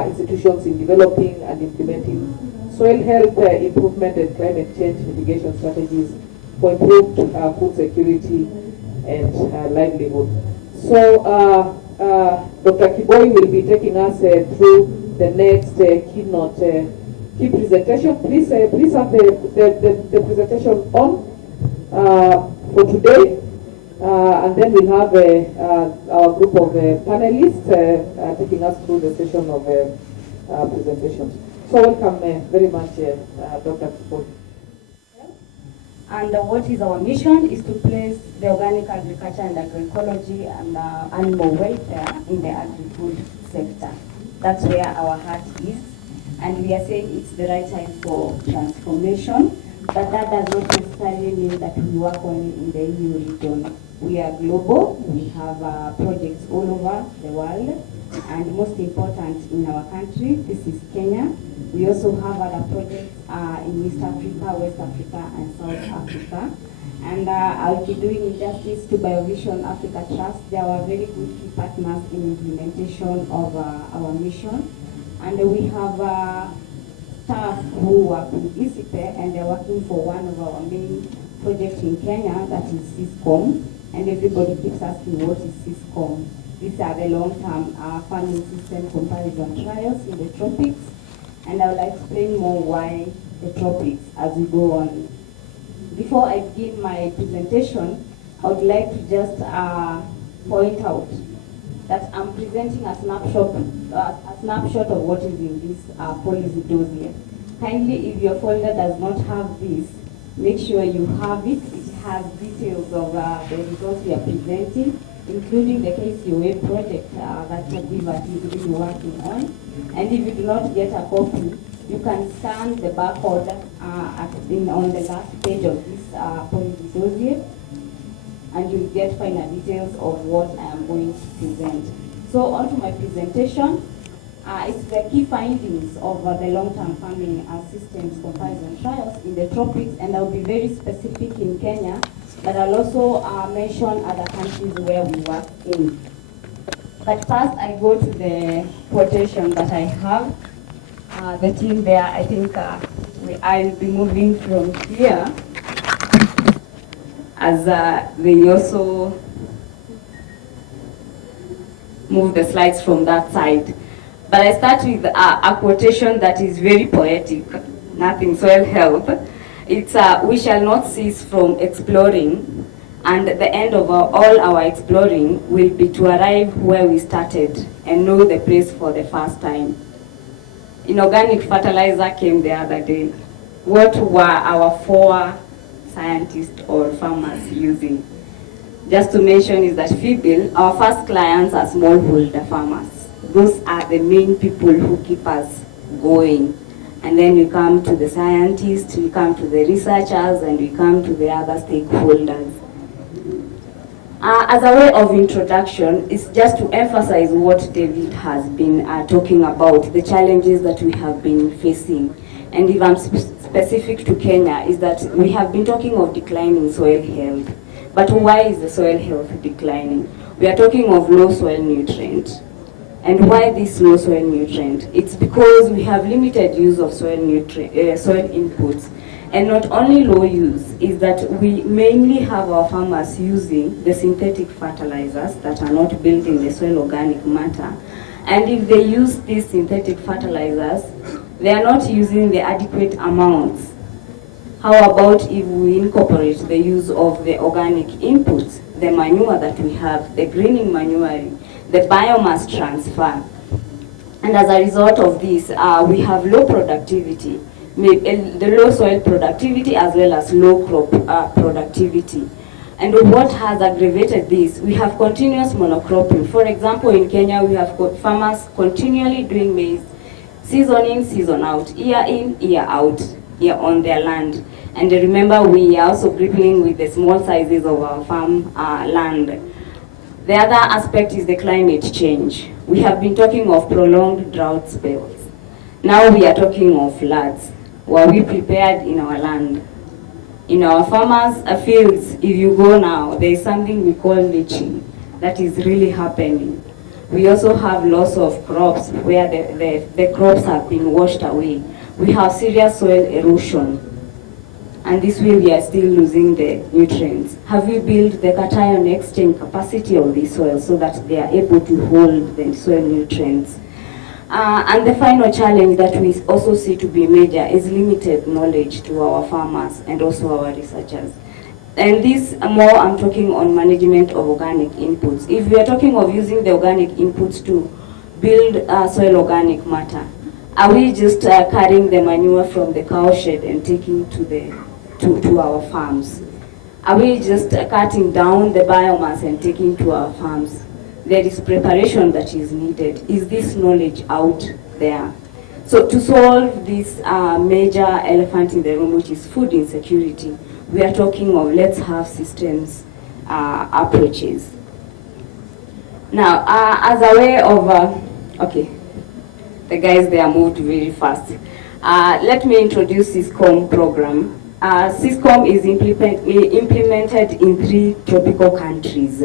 institutions in developing and implementing soil health improvement and climate change mitigation strategies for improved food security and livelihood. So Dr. Kiboi will be taking us through the next keynote key presentation. Please have the presentation on for today, and then we'll have our group of panelists taking us through the session of presentations. So welcome very much, Dr. Kiboi. And what is our mission is to place the organic agriculture and agroecology and animal welfare in the agri-food sector. That's where our heart is. And we are saying it's the right time for transformation, but that does not necessarily mean that we work only in the EU region. We are global. We have projects all over the world, and most important in our country, this is Kenya. We also have other projects in East Africa, West Africa, and South Africa. And I'll be doing injustice to Biovision Africa Trust. They are very good key partners in implementation of our mission. And we have staff who work with ECP, and they're working for one of our main projects in Kenya, that is SISCOM. And everybody keeps asking, what is SISCOM? These are the long-term farming system comparison trials in the tropics. And I will explain more why the tropics as we go on. Before I begin my presentation, I would like to just point out that I'm presenting a snapshot of what is in this policy dossier. Kindly, if your folder does not have this, make sure you have it. It has details of the results we are presenting, including the KCOA project that Viva is really working on. And if you do not get a copy, you can scan the barcode on the last page of this policy dossier, and you'll get final details of what I am going to present. So on to my presentation. It's the key findings of the long-term farming systems comparison trials in the tropics, and I'll be very specific in Kenya, but I'll also mention other countries where we work in. But first, I go to the quotation that I have. The team there, I think I'll be moving from here, as they also move the slides from that side. But I start with a quotation that is very poetic, nothing soil health. It's, we shall not cease from exploring, and the end of all our exploring will be to arrive where we started and know the place for the first time. Inorganic fertilizer came the other day. What were our 4 scientists or farmers using? Just to mention is that FiBL, our first clients are smallholder farmers. Those are the main people who keep us going. And then we come to the scientists, we come to the researchers, and we come to the other stakeholders. As a way of introduction, it's just to emphasize what David has been talking about, the challenges that we have been facing. And if I'm specific to Kenya, is that we have been talking of declining soil health. But why is the soil health declining? We are talking of low soil nutrient. And why this low soil nutrient? It's because we have limited use of soil inputs. And not only low use, is that we mainly have our farmers using the synthetic fertilizers that are not building the soil organic matter. And if they use these synthetic fertilizers, they are not using the adequate amounts. How about if we incorporate the use of the organic inputs, the manure that we have, the greening manuring, the biomass transfer? And as a result of this, we have low productivity, the low soil productivity as well as low crop productivity. And what has aggravated this? We have continuous monocropping. For example, in Kenya, we have farmers continually doing maize, season in, season out, year in, year out. here on their land. And remember, we are also grappling with the small sizes of our farm land. The other aspect is the climate change. We have been talking of prolonged drought spells. Now we are talking of floods. Were we prepared in our land? In our farmers' fields, if you go now, there is something we call leaching that is really happening. We also have loss of crops where the crops have been washed away. We have serious soil erosion. And this way we are still losing the nutrients. Have we built the cation exchange capacity of the soil so that they are able to hold the soil nutrients? And the final challenge that we also see to be major is limited knowledge to our farmers and also our researchers. And this more I'm talking on management of organic inputs. If we are talking of using the organic inputs to build soil organic matter, are we just carrying the manure from the cow shed and taking to our farms? Are we just cutting down the biomass and taking to our farms? There is preparation that is needed. Is this knowledge out there? So to solve this major elephant in the room, which is food insecurity, we are talking of let's have systems approaches. Now, as a way of, okay, the guys there moved very fast. Let me introduce SysCom program. SysCom is implemented in 3 tropical countries.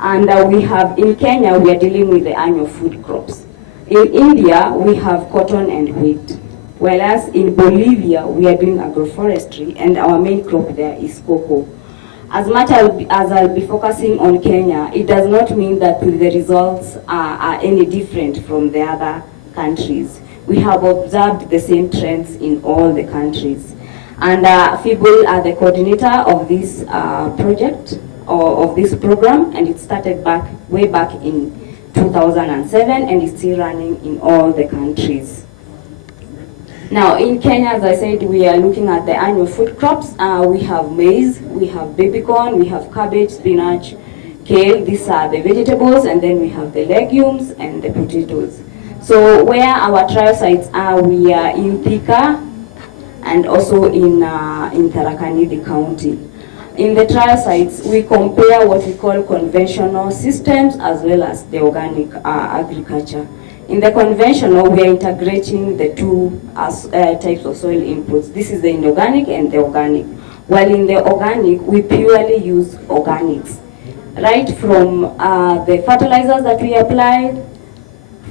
And we have, in Kenya, we are dealing with the annual food crops. In India, we have cotton and wheat. Whereas in Bolivia, we are doing agroforestry, and our main crop there is cocoa. As much as I'll be focusing on Kenya, it does not mean that the results are any different from the other countries. We have observed the same trends in all the countries. And FiBL are the coordinator of this project, or of this program, and it started way back in 2007 and is still running in all the countries. Now in Kenya, as I said, we are looking at the annual food crops. We have maize, we have baby corn, we have cabbage, spinach, kale. These are the vegetables, and then we have the legumes and the potatoes. So where our trial sites are, we are in Thika and also in Tharaka Nithi County. In the trial sites, we compare what we call conventional systems as well as the organic agriculture. In the conventional, we are integrating the 2 types of soil inputs. This is the inorganic and the organic. While in the organic, we purely use organics. Right from the fertilizers that we apply,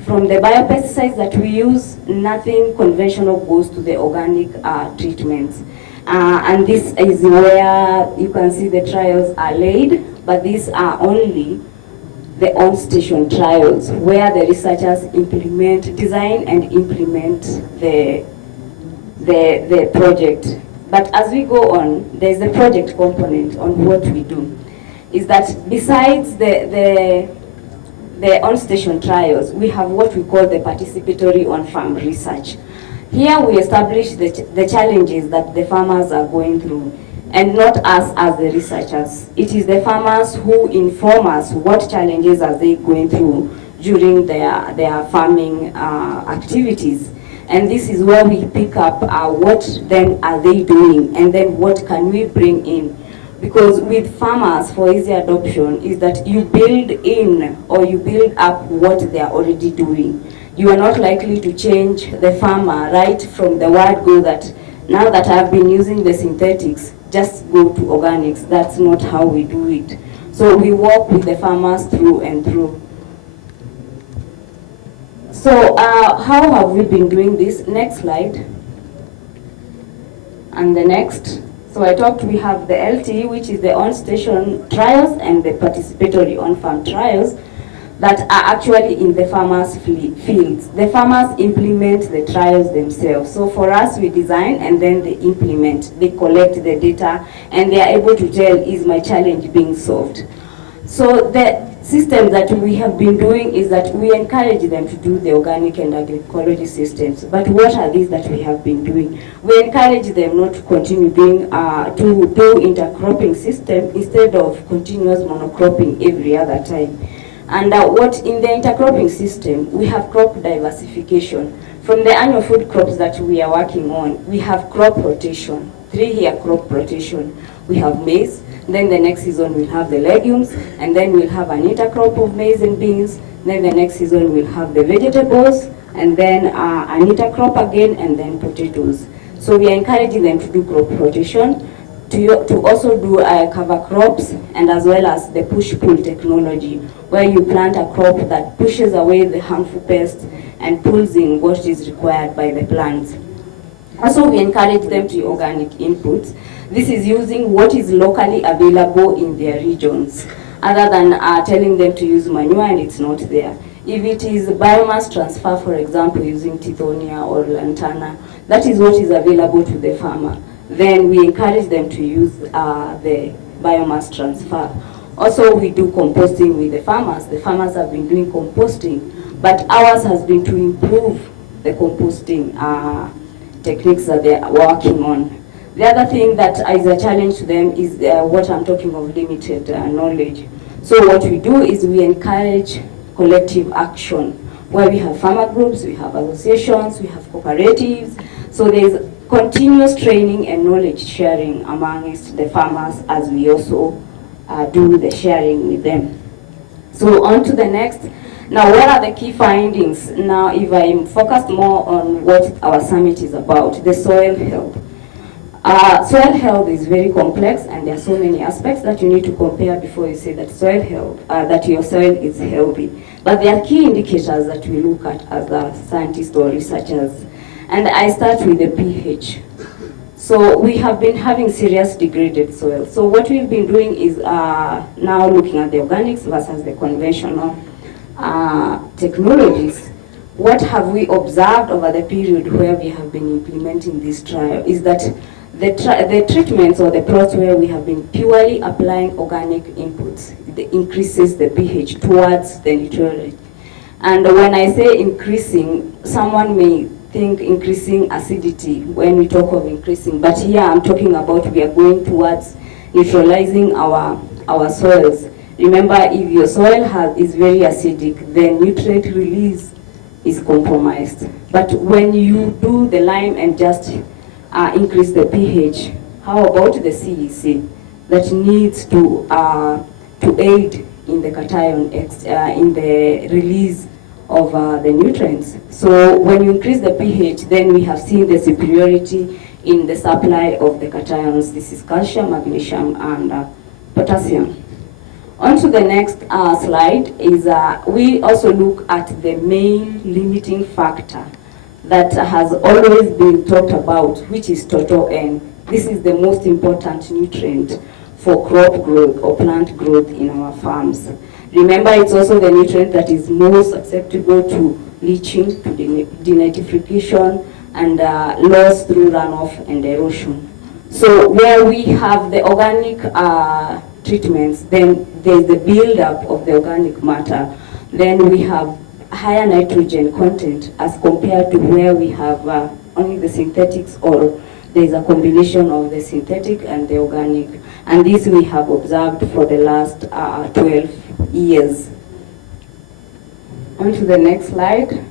from the biopesticides that we use, nothing conventional goes to the organic treatments. And this is where you can see the trials are laid, but these are only the on-station trials where the researchers design and implement the project. But as we go on, there's a project component on what we do. Is that besides the on-station trials, we have what we call the participatory on-farm research. Here we establish the challenges that the farmers are going through, and not us as the researchers. It is the farmers who inform us what challenges are they going through during their farming activities. And this is where we pick up what then are they doing, and then what can we bring in. Because with farmers, for easy adoption, is that you build in or you build up what they are already doing. You are not likely to change the farmer right from the word go that now that I've been using the synthetics, just go to organics. That's not how we do it. So we work with the farmers through and through. So how have we been doing this? Next slide. And the next. So I talked, we have the LTE, which is the on-station trials, and the participatory on-farm trials that are actually in the farmers' fields. The farmers implement the trials themselves. So for us, we design and then they implement. They collect the data and they are able to tell, is my challenge being solved? So the system that we have been doing is that we encourage them to do the organic and agroecology systems. But what are these that we have been doing? We encourage them not to continue doing, to do intercropping system instead of continuous monocropping every other time. And what in the intercropping system, we have crop diversification. From the annual food crops that we are working on, we have crop rotation, 3-year crop rotation. We have maize, then the next season we'll have the legumes, and then we'll have an intercrop of maize and beans, then the next season we'll have the vegetables, and then an intercrop again, and then potatoes. So we are encouraging them to do crop rotation, to also do cover crops, and as well as the push-pull technology, where you plant a crop that pushes away the harmful pests and pulls in what is required by the plants. Also, we encourage them to use organic inputs. This is using what is locally available in their regions, other than telling them to use manure and it's not there. If it is biomass transfer, for example, using Tithonia or Lantana, that is what is available to the farmer. Then we encourage them to use the biomass transfer. Also, we do composting with the farmers. The farmers have been doing composting, but ours has been to improve the composting techniques that they are working on. The other thing that is a challenge to them is what I'm talking of, limited knowledge. So what we do is we encourage collective action, where we have farmer groups, we have associations, we have cooperatives. So there's continuous training and knowledge sharing amongst the farmers as we also do the sharing with them. So on to the next. Now, what are the key findings? Now, if I'm focused more on what our summit is about, the soil health. Soil health is very complex, and there are so many aspects that you need to compare before you say that soil health, that your soil is healthy. But there are key indicators that we look at as scientists or researchers. And I start with the pH. So we have been having serious degraded soil. So what we've been doing is now looking at the organics versus the conventional technologies. What have we observed over the period where we have been implementing this trial is that the treatments or the plots where we have been purely applying organic inputs, it increases the pH towards the nutrient. And when I say increasing, someone may think increasing acidity when we talk of increasing, but here I'm talking about we are going towards neutralizing our soils. Remember, if your soil is very acidic, then nutrient release is compromised. But when you do the lime and just increase the pH, how about the CEC that needs to aid in the cation, in the release of the nutrients? So when you increase the pH, then we have seen the superiority in the supply of the cations. This is calcium, magnesium, and potassium. On to the next slide is we also look at the main limiting factor that has always been talked about, which is total N. This is the most important nutrient for crop growth or plant growth in our farms. Remember, it's also the nutrient that is most susceptible to leaching, to denitrification, and loss through runoff and erosion. So where we have the organic treatments, then there's the build-up of the organic matter. Then we have higher nitrogen content as compared to where we have only the synthetics, or there's a combination of the synthetic and the organic. And this we have observed for the last 12 years. On to the next slide.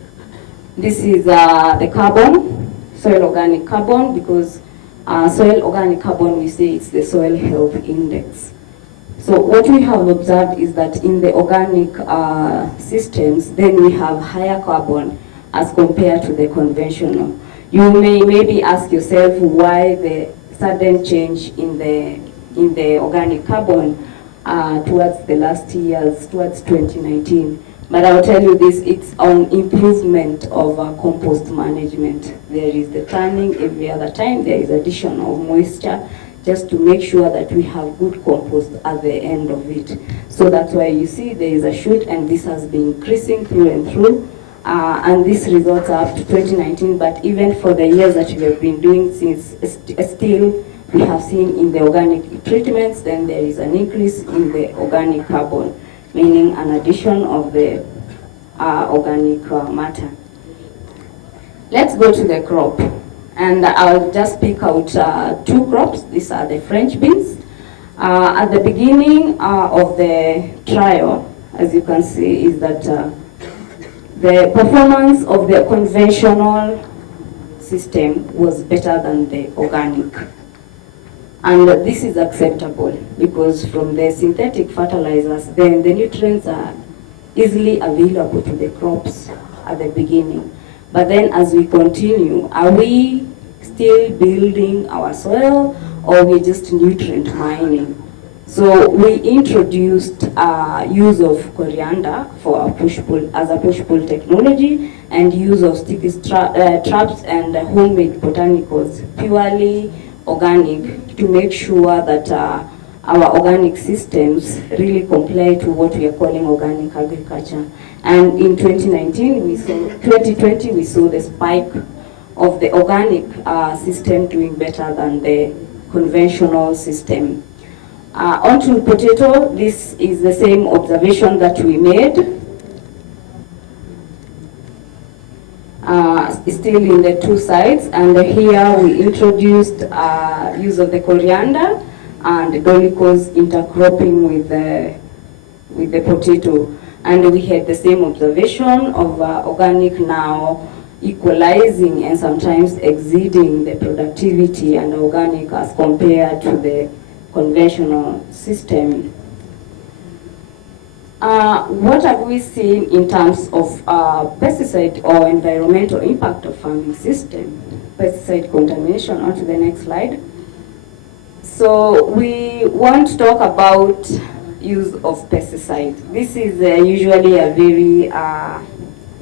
This is the carbon, soil organic carbon, because soil organic carbon, we say it's the soil health index. So what we have observed is that in the organic systems, then we have higher carbon as compared to the conventional. You may maybe ask yourself why the sudden change in the organic carbon towards the last years, towards 2019. But I'll tell you this, it's on improvement of compost management. There is the turning every other time, there is addition of moisture, just to make sure that we have good compost at the end of it. So that's why you see there is a shoot, and this has been increasing through and through. And this results up to 2019, but even for the years that we have been doing since, still we have seen in the organic treatments, then there is an increase in the organic carbon, meaning an addition of the organic matter. Let's go to the crop. And I'll just pick out two crops. These are the French beans. At the beginning of the trial, as you can see, is that the performance of the conventional system was better than the organic. And this is acceptable because from the synthetic fertilizers, then the nutrients are easily available to the crops at the beginning. But then as we continue, are we still building our soil or we just nutrient mining? So we introduced use of coriander for a push-pull as a push-pull technology, and use of sticky traps and homemade botanicals, purely organic, to make sure that our organic systems really comply to what we are calling organic agriculture. And in 2020, we saw the spike of the organic system doing better than the conventional system. Onto potato, this is the same observation that we made. Still in the two sides, and here we introduced use of the coriander and dolichos intercropping with the potato, and we had the same observation of organic now equalizing and sometimes exceeding the productivity and organic as compared to the conventional system. What have we seen in terms of pesticide or environmental impact of farming system? Pesticide contamination. On to the next slide. So we want to talk about use of pesticide. This is usually a very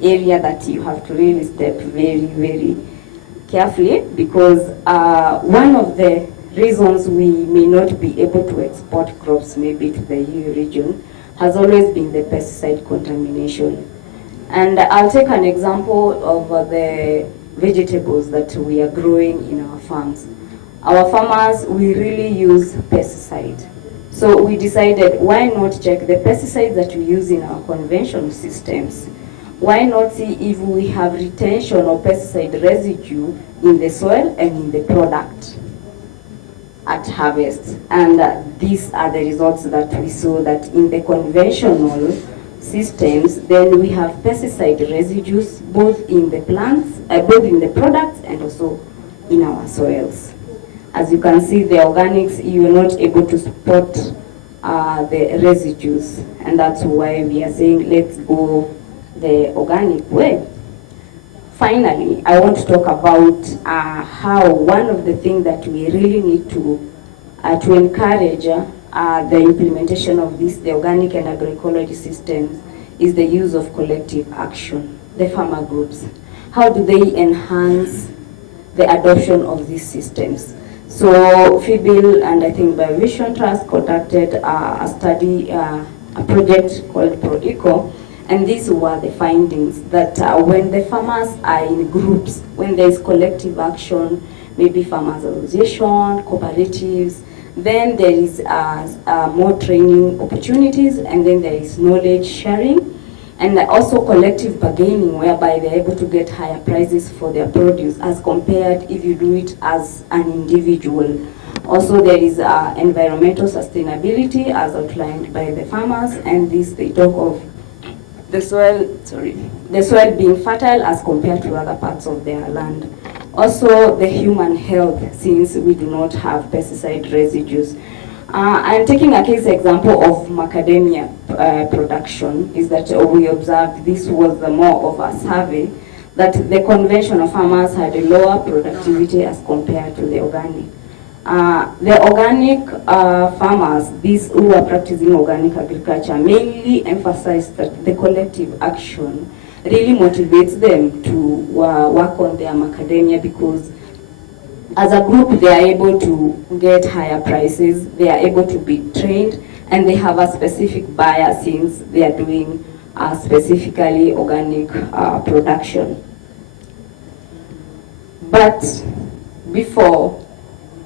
area that you have to really step very, very carefully, because one of the reasons we may not be able to export crops maybe to the EU region has always been the pesticide contamination. And I'll take an example of the vegetables that we are growing in our farms. Our farmers, we really use pesticide. So we decided, why not check the pesticides that we use in our conventional systems? Why not see if we have retention of pesticide residue in the soil and in the product at harvest? And these are the results that we saw, that in the conventional systems, then we have pesticide residues both in the plants, both in the products and also in our soils. As you can see, the organics, you are not able to spot the residues, and that's why we are saying let's go the organic way. Finally, I want to talk about how one of the things that we really need to encourage the implementation of the organic and agroecology systems is the use of collective action, the farmer groups. How do they enhance the adoption of these systems? So FiBL and I think Biovision Trust conducted a study, a project called ProEco, and these were the findings, that when the farmers are in groups, when there is collective action, maybe farmers association, cooperatives, then there is more training opportunities, and then there is knowledge sharing, and also collective bargaining, whereby they're able to get higher prices for their produce as compared if you do it as an individual. Also, there is environmental sustainability as outlined by the farmers, and this they talk of the soil being fertile as compared to other parts of their land. Also, the human health, since we do not have pesticide residues. I'm taking a case example of macadamia production, is that we observed, this was more of a survey, that the conventional farmers had a lower productivity as compared to the organic. The organic farmers, these who are practicing organic agriculture, mainly emphasize that the collective action really motivates them to work on their macadamia, because as a group they are able to get higher prices, they are able to be trained, and they have a specific buyer since they are doing specifically organic production. But before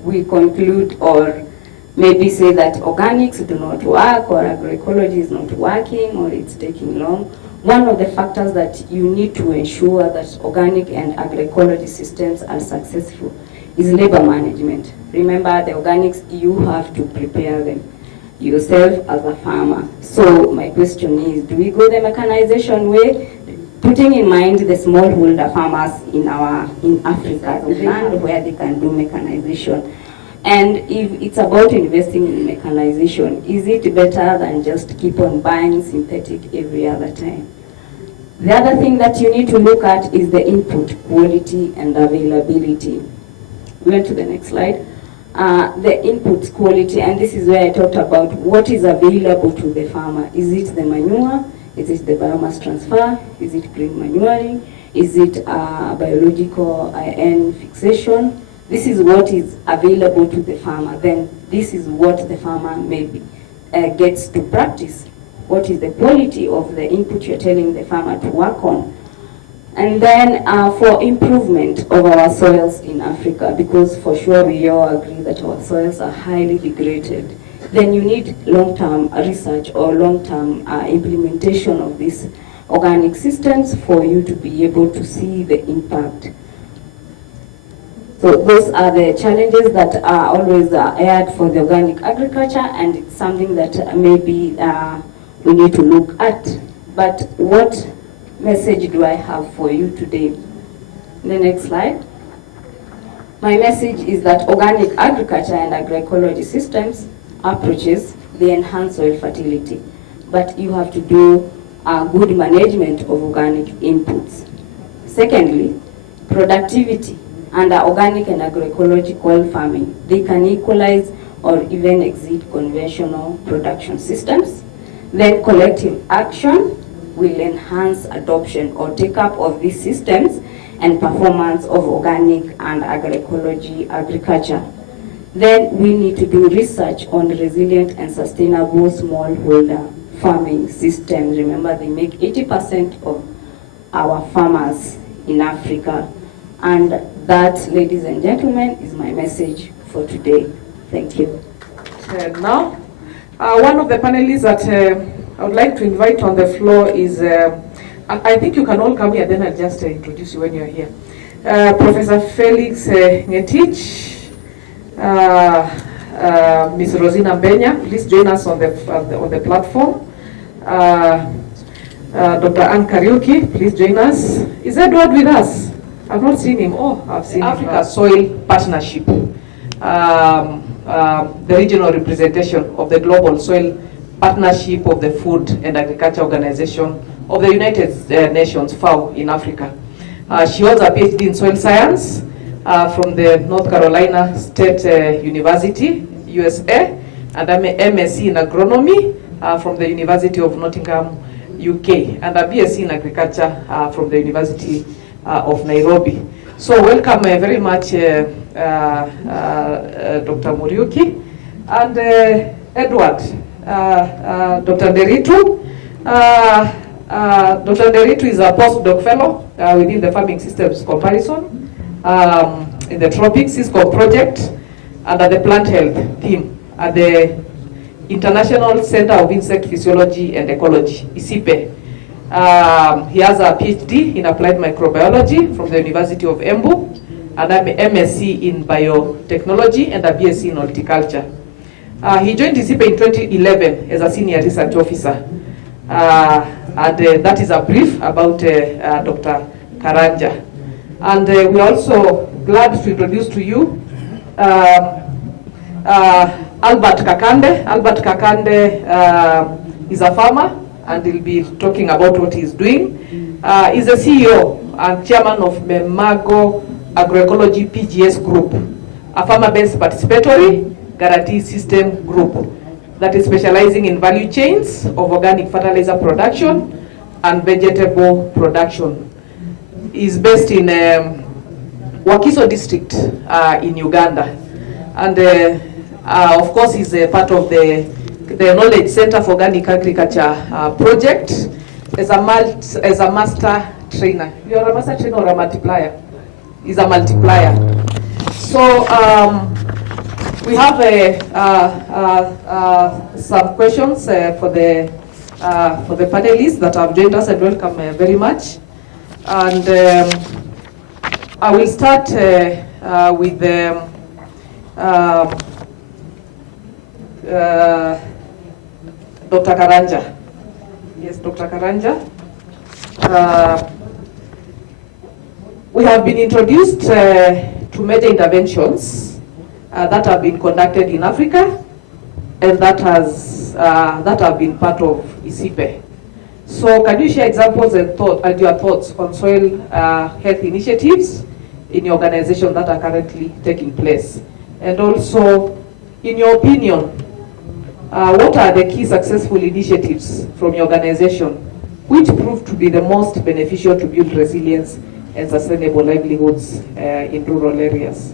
we conclude or maybe say that organics do not work or agroecology is not working or it's taking long, one of the factors that you need to ensure that organic and agroecology systems are successful is labor management. Remember, the organics, you have to prepare them yourself as a farmer. So my question is, do we go the mechanization way, putting in mind the smallholder farmers in Africa, the land where they can do mechanization. And if it's about investing in mechanization, is it better than just keep on buying synthetic every other time? The other thing that you need to look at is the input quality and availability. We went to the next slide. The input quality, and this is where I talked about what is available to the farmer. Is it the manure? Is it the biomass transfer? Is it green manuring? Is it biological iron fixation? This is what is available to the farmer. Then this is what the farmer maybe gets to practice. What is the quality of the input you're telling the farmer to work on? And then for improvement of our soils in Africa, because for sure we all agree that our soils are highly degraded, then you need long-term research or long-term implementation of these organic systems for you to be able to see the impact. So those are the challenges that are always aired for the organic agriculture, and it's something that maybe we need to look at. But what message do I have for you today? The next slide. My message is that organic agriculture and agroecology systems approaches, they enhance soil fertility, but you have to do good management of organic inputs. Secondly, productivity under organic and agroecological farming, they can equalize or even exceed conventional production systems. Then collective action will enhance adoption or take-up of these systems and performance of organic and agroecology agriculture. Then we need to do research on resilient and sustainable smallholder farming systems. Remember, they make 80% of our farmers in Africa. And that, ladies and gentlemen, is my message for today. Thank you. And now, one of the panelists that I would like to invite on the floor is, I think you can all come here, then I'll just introduce you when you're here. Professor Felix Ngetich, Ms. Rosina Mbenya, please join us on the platform. Dr. Ann Kariuki, please join us. Is Edward with us? I've not seen him. Oh, I've seen Africa Soil Partnership, the regional representation of the Global Soil Partnership of the Food and Agriculture Organization of the United Nations, FAO, in Africa. She holds a PhD in soil science from the North Carolina State University, USA, and an MSc in agronomy from the University of Nottingham, UK, and a BSc in agriculture from the University of Nairobi. So welcome very much Dr. Muriuki and Edward. Dr. Nderitu. Dr. Nderitu is a postdoc fellow within the Farming Systems Comparison in the Tropics Cisco Project under the Plant Health theme at the International Center of Insect Physiology and Ecology, ICIPE. He has a PhD in Applied Microbiology from the University of Embu, and an MSc in Biotechnology and a BSc in Horticulture. He joined ICIPE in 2011 as a Senior Research Officer. And that is a brief about Dr. Karanja. And we're also glad to introduce to you Albert Kakande. Albert Kakande is a farmer, and he'll be talking about what he's doing. He's the CEO and chairman of Memago Agroecology PGS Group, a farmer-based participatory guarantee system group that is specializing in value chains of organic fertilizer production and vegetable production. He's based in Wakiso district in Uganda. And of course, he's a part of the Knowledge Center for Organic Agriculture project as a master trainer. You're a master trainer or a multiplier? He's a multiplier. So we have some questions for the panelists that have joined us, and welcome very much. And I will start with Dr. Karanja. Yes, Dr. Karanja. We have been introduced to major interventions that have been conducted in Africa and that have been part of ICIPE. So can you share examples and your thoughts on soil health initiatives in your organization that are currently taking place? And also, in your opinion, what are the key successful initiatives from your organization which proved to be the most beneficial to build resilience and sustainable livelihoods in rural areas?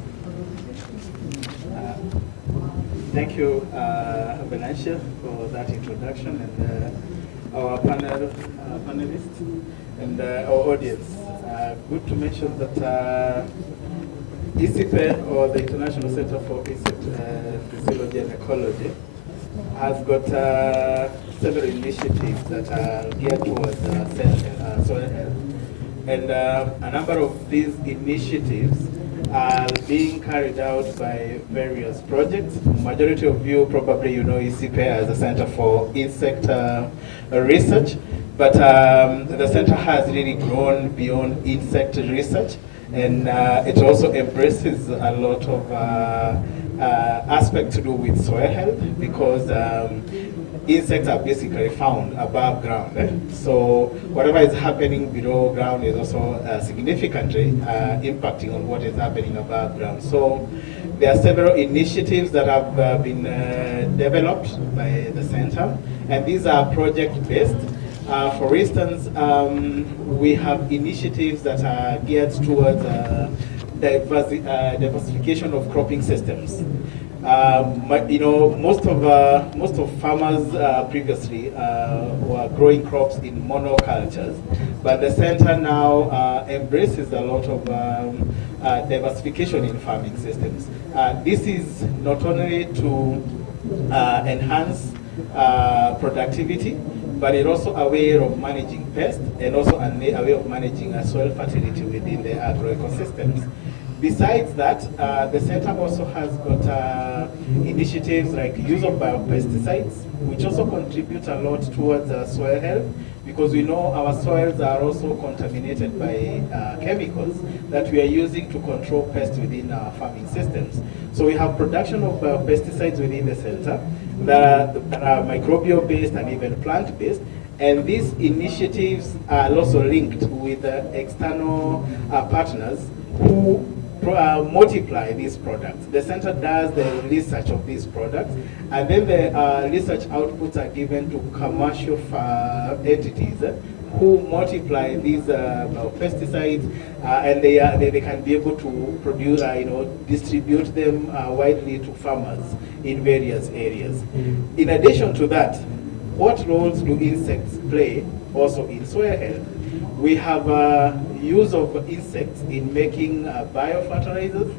Thank you, Valencia, for that introduction, and our panelists and our audience. Good to mention that ICIPE, or the International Center for Insect Physiology and Ecology, has got several initiatives that are geared towards soil health. And a number of these initiatives are being carried out by various projects. Majority of you probably ICIPE as a Center for Insect Research, but the center has really grown beyond insect research, and it also embraces a lot of aspects to do with soil health, because insects are basically found above ground. So whatever is happening below ground is also significantly impacting on what is happening above ground. So there are several initiatives that have been developed by the center, and these are project-based. For instance, we have initiatives that are geared towards diversification of cropping systems. Most of farmers previously were growing crops in monocultures, but the center now embraces a lot of diversification in farming systems. This is not only to enhance productivity, but it's also a way of managing pests and also a way of managing soil fertility within the agroecosystems. Besides that, the center also has got initiatives like use of biopesticides, which also contribute a lot towards soil health, because we know our soils are also contaminated by chemicals that we are using to control pests within our farming systems. So we have production of biopesticides within the center that are microbial based and even plant based. And these initiatives are also linked with external partners who multiply these products. The center does the research of these products, and then the research outputs are given to commercial entities who multiply these pesticides, and they can be able to produce, distribute them widely to farmers in various areas. In addition to that, what roles do insects play also in soil health? We have use of insects in making biofertilizers.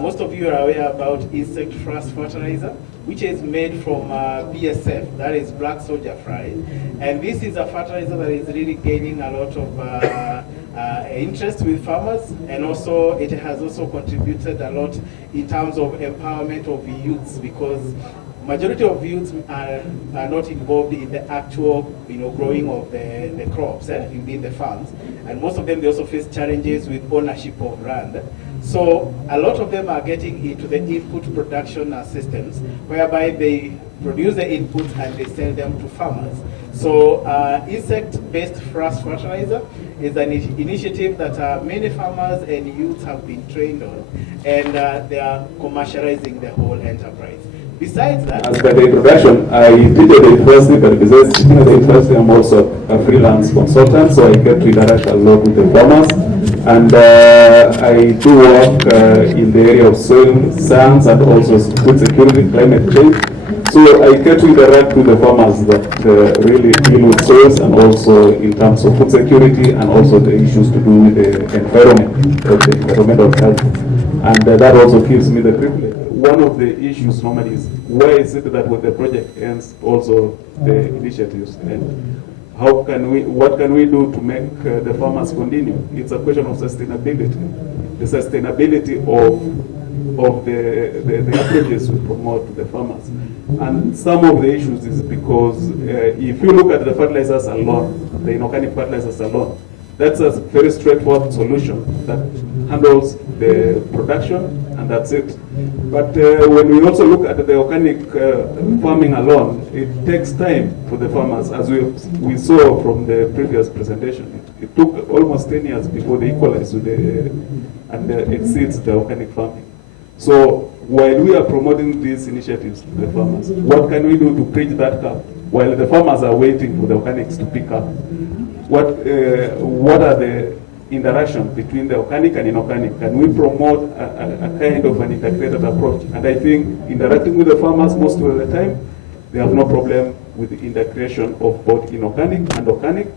Most of you are aware about insect thrust fertilizer, which is made from BSF, that is black soldier fly. And this is a fertilizer that is really gaining a lot of interest with farmers, and also it has also contributed a lot in terms of empowerment of youths, because majority of youths are not involved in the actual growing of the crops within the farms, and most of them, they also face challenges with ownership of land. So a lot of them are getting into the input production systems, whereby they produce the inputs and they sell them to farmers. So insect-based thrust fertilizer is an initiative that many farmers and youths have been trained on, and they are commercializing the whole enterprise. Besides that, as per the introduction, I did the university, but besides teaching at the university, I'm also a freelance consultant, so I get to interact a lot with the farmers, and I do work in the area of soil science and also food security, climate change. So I get to interact with the farmers that really deal with soils, and also in terms of food security, and also the issues to do with the environment, or the environmental health, and that also gives me the privilege. One of the issues normally is, why is it that when the project ends, also the initiatives end? What can we do to make the farmers continue? It's a question of sustainability. The sustainability of the approaches we promote to the farmers. And some of the issues is because if you look at the fertilizers alone, the inorganic fertilizers alone, that's a very straightforward solution that handles the production, and that's it. But when we also look at the organic farming alone, it takes time for the farmers, as we saw from the previous presentation. It took almost 10 years before they equalize with and exceeds the organic farming. So while we are promoting these initiatives to the farmers, what can we do to bridge that gap while the farmers are waiting for the organics to pick up? What are the interaction between the organic and inorganic? Can we promote a kind of an integrated approach? And I think interacting with the farmers most of the time, they have no problem with the integration of both inorganic and organic.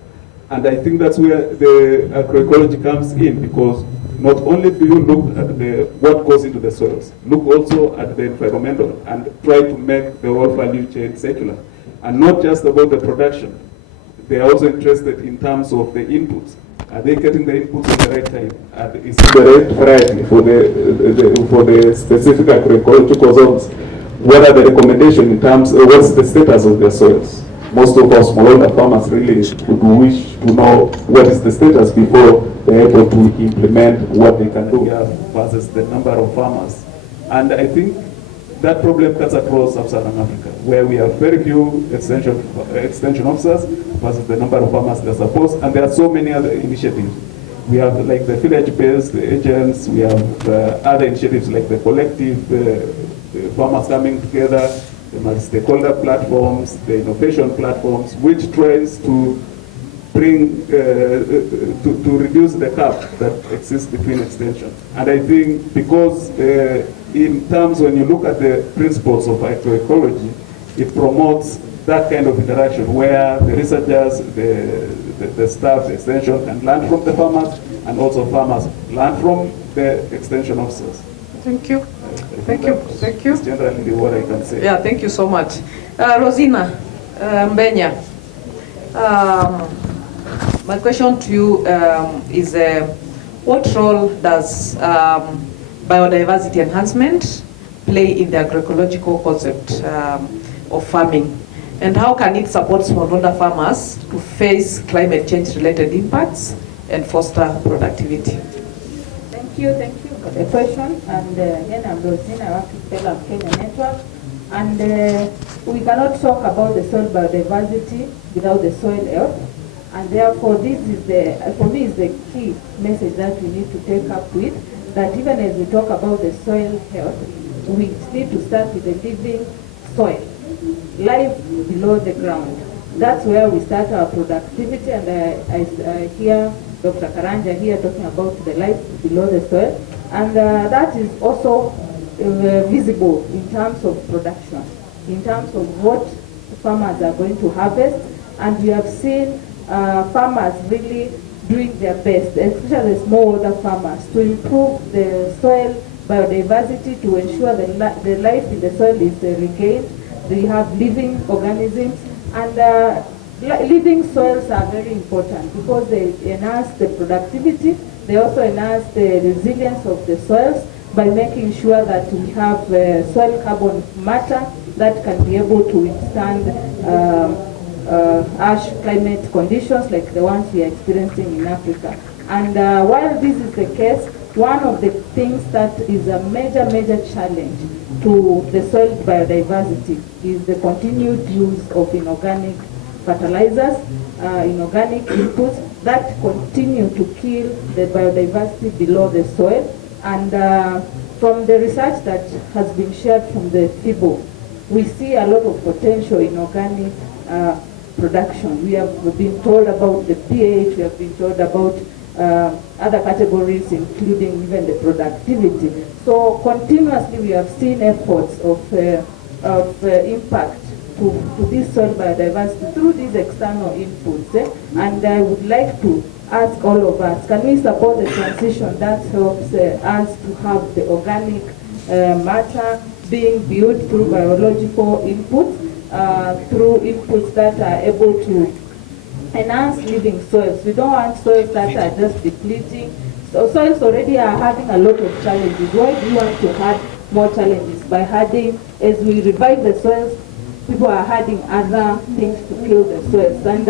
And I think that's where the agroecology comes in, because not only do you look at what goes into the soils, look also at the environmental and try to make the whole value chain circular. And not just about the production. They are also interested in terms of the inputs. Are they getting the inputs at the right time? Is the right variety for the specific agroecological zones? What are the recommendations in terms of what's the status of their soils? Most of us smallholder farmers really would wish to know what is the status before they're able to implement what they can do versus the number of farmers. And I think that problem cuts across sub-Saharan Africa, where we have very few extension officers versus the number of farmers they're supposed, and there are so many other initiatives. We have like the village-based agents, we have other initiatives like the collective farmers coming together, the multi-stakeholder platforms, the innovation platforms, which tries to bring, to reduce the gap that exists between extension. And I think because in terms, when you look at the principles of agroecology, it promotes that kind of interaction where the researchers, the staff, the extension can learn from the farmers, and also farmers learn from the extension officers. Thank you. Thank you. Thank you. That's generally what I can say. Yeah, thank you so much. Rosina Mbenya, my question to you is what role does biodiversity enhancement play in the agroecological concept of farming? And how can it support smallholder farmers to face climate change related impacts and foster productivity? Thank you for the question. And again, I'm Rosina, I work with FiBL Kenya Network. And we cannot talk about the soil biodiversity without the soil health. And therefore, this is for me, is the key message that we need to take up with, that even as we talk about the soil health, we need to start with the living soil, life below the ground. That's where we start our productivity, and I hear Dr. Karanja here talking about the life below the soil, and that is also visible in terms of production, in terms of what farmers are going to harvest, and we have seen farmers really doing their best, especially smallholder farmers, to improve the soil biodiversity, to ensure the life in the soil is regained. They have living organisms, and living soils are very important because they enhance the productivity. They also enhance the resilience of the soils by making sure that we have soil carbon matter that can be able to withstand harsh climate conditions like the ones we are experiencing in Africa. And while this is the case, one of the things that is a major challenge to the soil biodiversity is the continued use of inorganic fertilizers, inorganic inputs that continue to kill the biodiversity below the soil. And from the research that has been shared from the FiBL, we see a lot of potential in organic production. We have been told about the pH, we have been told about other categories, including even the productivity. So continuously we have seen efforts of impact to this soil biodiversity through these external inputs. And I would like to ask all of us, can we support the transition that helps us to have the organic matter being built through biological inputs, through inputs that are able to enhance living soils? We don't want soils that are just depleting, soils already are having a lot of challenges. Why do you want to add more challenges? By adding, as we revive the soils, people are adding other things to kill the soils. And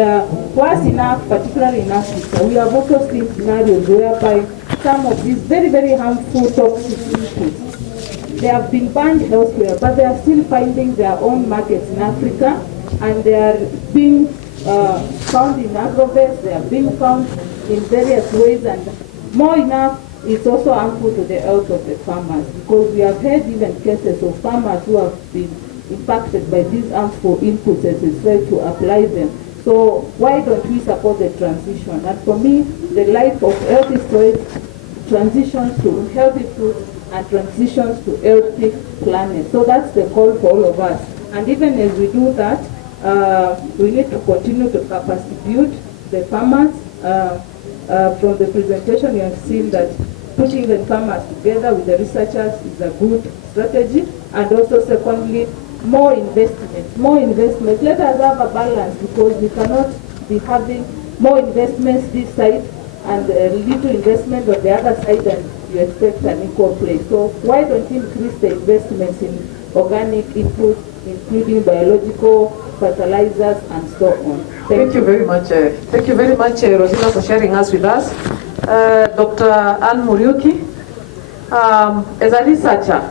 worse enough, particularly in Africa, we have also seen scenarios whereby some of these very, very harmful toxic inputs, they have been banned elsewhere, but they are still finding their own markets in Africa, and they are being found in agrovests, they are being found in various ways, and more enough, it's also harmful to the health of the farmers, because we have had even cases of farmers who have been impacted by these harmful inputs as they try to apply them. So why don't we support the transition? And for me, the life of healthy soil transitions to healthy food and transitions to healthy planet. So that's the call for all of us. And even as we do that, we need to continue to capacity build the farmers. From the presentation, you have seen that putting the farmers together with the researchers is a good strategy. And also, secondly, more investment. More investment. Let us have a balance, because we cannot be having more investments this side and little investment on the other side, and you expect an equal play. So why don't we increase the investments in organic input, including biological fertilizers and so on? Thank you very much. Thank you very much, Rosina, for sharing us with us. Dr. Anne Muriuki, as a researcher,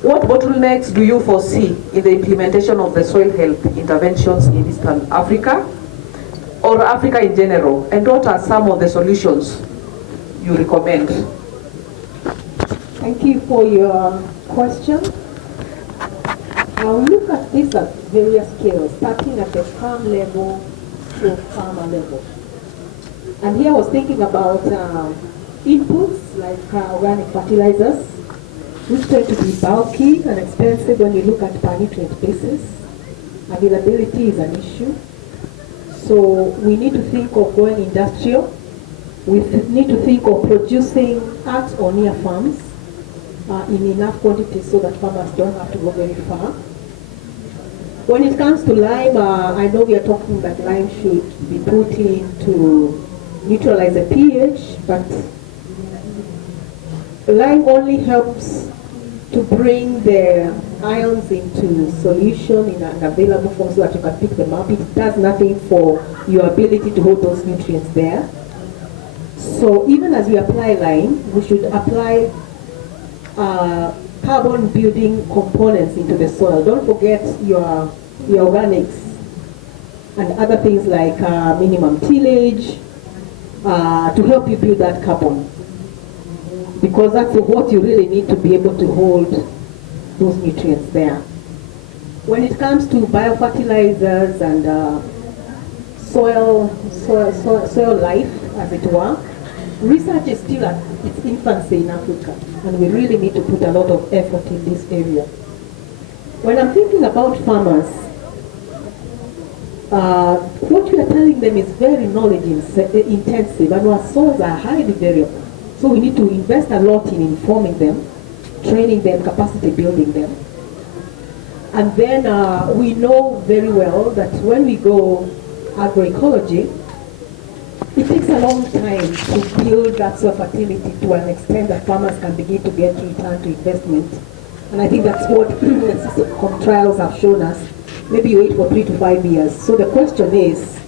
what bottlenecks do you foresee in the implementation of the soil health interventions in Eastern Africa, or Africa in general, and what are some of the solutions you recommend? Thank you for your question. I'll look at this at various scales, starting at the farm level to farmer level. And here I was thinking about inputs like organic fertilizers, which tend to be bulky and expensive when you look at per nutrient basis. Availability is an issue. So we need to think of going industrial. We need to think of producing at or near farms in enough quantities so that farmers don't have to go very far. When it comes to lime, I know we are talking that lime should be put in to neutralize the pH, but lime only helps to bring the ions into solution in an available form so that you can pick them up. It does nothing for your ability to hold those nutrients there. So even as we apply lime, we should apply carbon building components into the soil. Don't forget your organics and other things like minimum tillage to help you build that carbon, because that's what you really need to be able to hold those nutrients there. When it comes to biofertilizers and soil life, as it were, research is still at its infancy in Africa, and we really need to put a lot of effort in this area. When I'm thinking about farmers, what we are telling them is very knowledge intensive, and our soils are highly variable. So we need to invest a lot in informing them, training them, capacity building them. And then we know very well that when we go agroecology, it takes a long time to build that soil fertility to an extent that farmers can begin to get return to investment. And I think that's what the trials have shown us. Maybe you wait for 3 to 5 years. So the question is,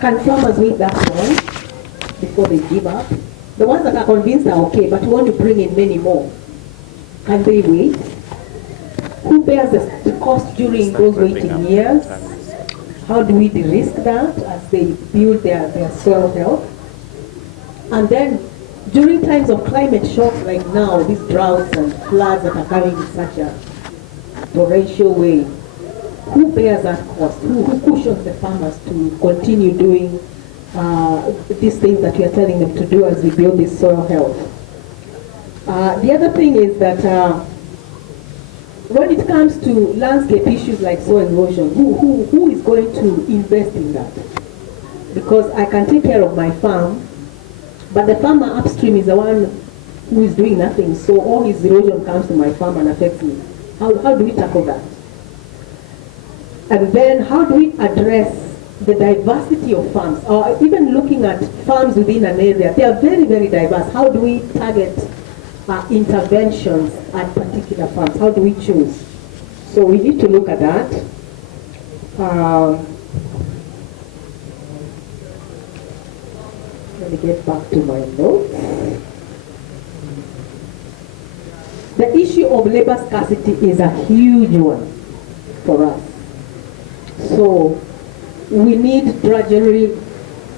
can farmers wait that long before they give up? The ones that are convinced are okay, but we want to bring in many more. Can they wait? Who bears the cost during those waiting years? How do we de-risk that as they build their soil health? And then during times of climate shocks like now, these droughts and floods that are coming in such a torrential way, who bears that cost? Who cushions the farmers to continue doing these things that we are telling them to do as we build this soil health? The other thing is that when it comes to landscape issues like soil erosion, who is going to invest in that? Because I can take care of my farm, but the farmer upstream is the one who is doing nothing, so all his erosion comes to my farm and affects me. How do we tackle that? And then how do we address the diversity of farms, or even looking at farms within an area. They are very, very diverse. How do we target interventions at particular farms? How do we choose? So we need to look at that. Let me get back to my notes. The issue of labor scarcity is a huge one for us. So we need gradually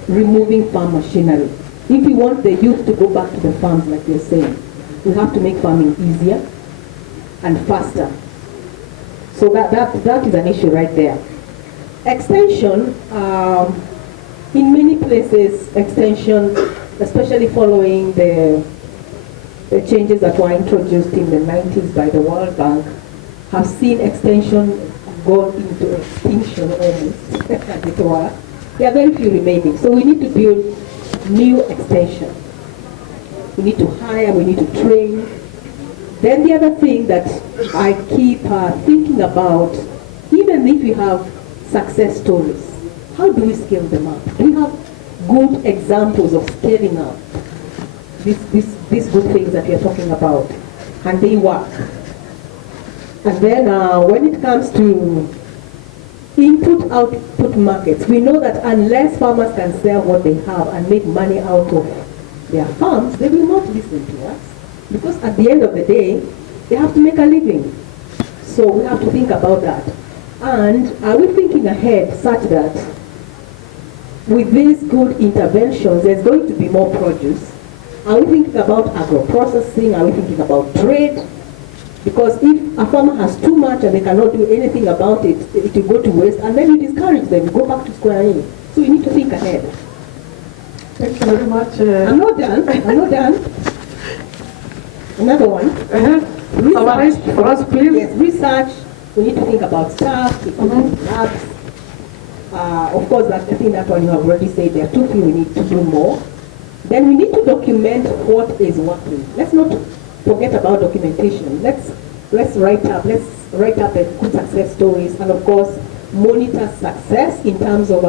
removing farm machinery. If we want the youth to go back to the farms, like you're saying, we have to make farming easier and faster. So that is an issue right there. Extension, in many places, extension, especially following the changes that were introduced in the 90s by the World Bank, have seen extension go into extinction almost, as it were. There are very few remaining. So we need to build new extension. We need to hire, we need to train. Then the other thing that I keep thinking about, even if we have success stories, how do we scale them up? Do we have good examples of scaling up these good things that we are talking about? And they work. And then when it comes to input-output markets, we know that unless farmers can sell what they have and make money out of their farms, they will not listen to us. Because at the end of the day, they have to make a living. So we have to think about that. And are we thinking ahead such that with these good interventions, there's going to be more produce? Are we thinking about agro-processing? Are we thinking about trade? Because if a farmer has too much and they cannot do anything about it, it will go to waste, and then we discourage them, go back to square one. So we need to think ahead. Thank you very much. I'm not done. I'm not done. Another one. Summarize for us, please. Yes, research. We need to think about staff, labs. Of course, I think that one you have already said. There are two things we need to do more. Then we need to document what is working. Let's not forget about documentation. Let's write up the good success stories, and of course monitor success in terms of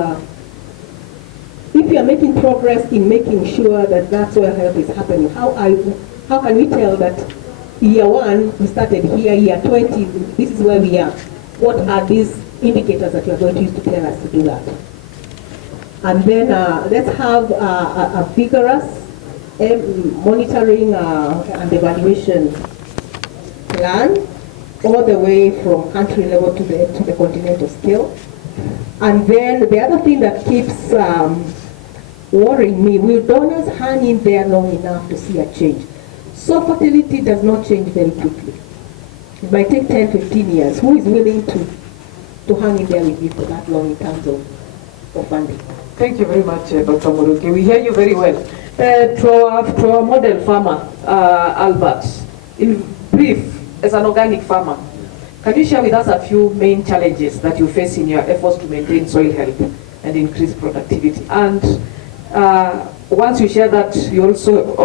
if you are making progress in making sure that soil health is happening. How can we tell that year 1 we started here, year 20 this is where we are? What are these indicators that you are going to use to tell us to do that? And then let's have a vigorous monitoring and evaluation plan all the way from country level to the continental scale. And then the other thing that keeps worrying me, will donors hang in there long enough to see a change? So fertility does not change very quickly. It might take 10, 15 years. Who is willing to hang in there with you for that long in terms of funding? Thank you very much, Dr. Muruki. We hear you very well. To our model farmer, Albert, in brief, as an organic farmer, can you share with us a few main challenges that you face in your efforts to maintain soil health and increase productivity? And once you share that, you also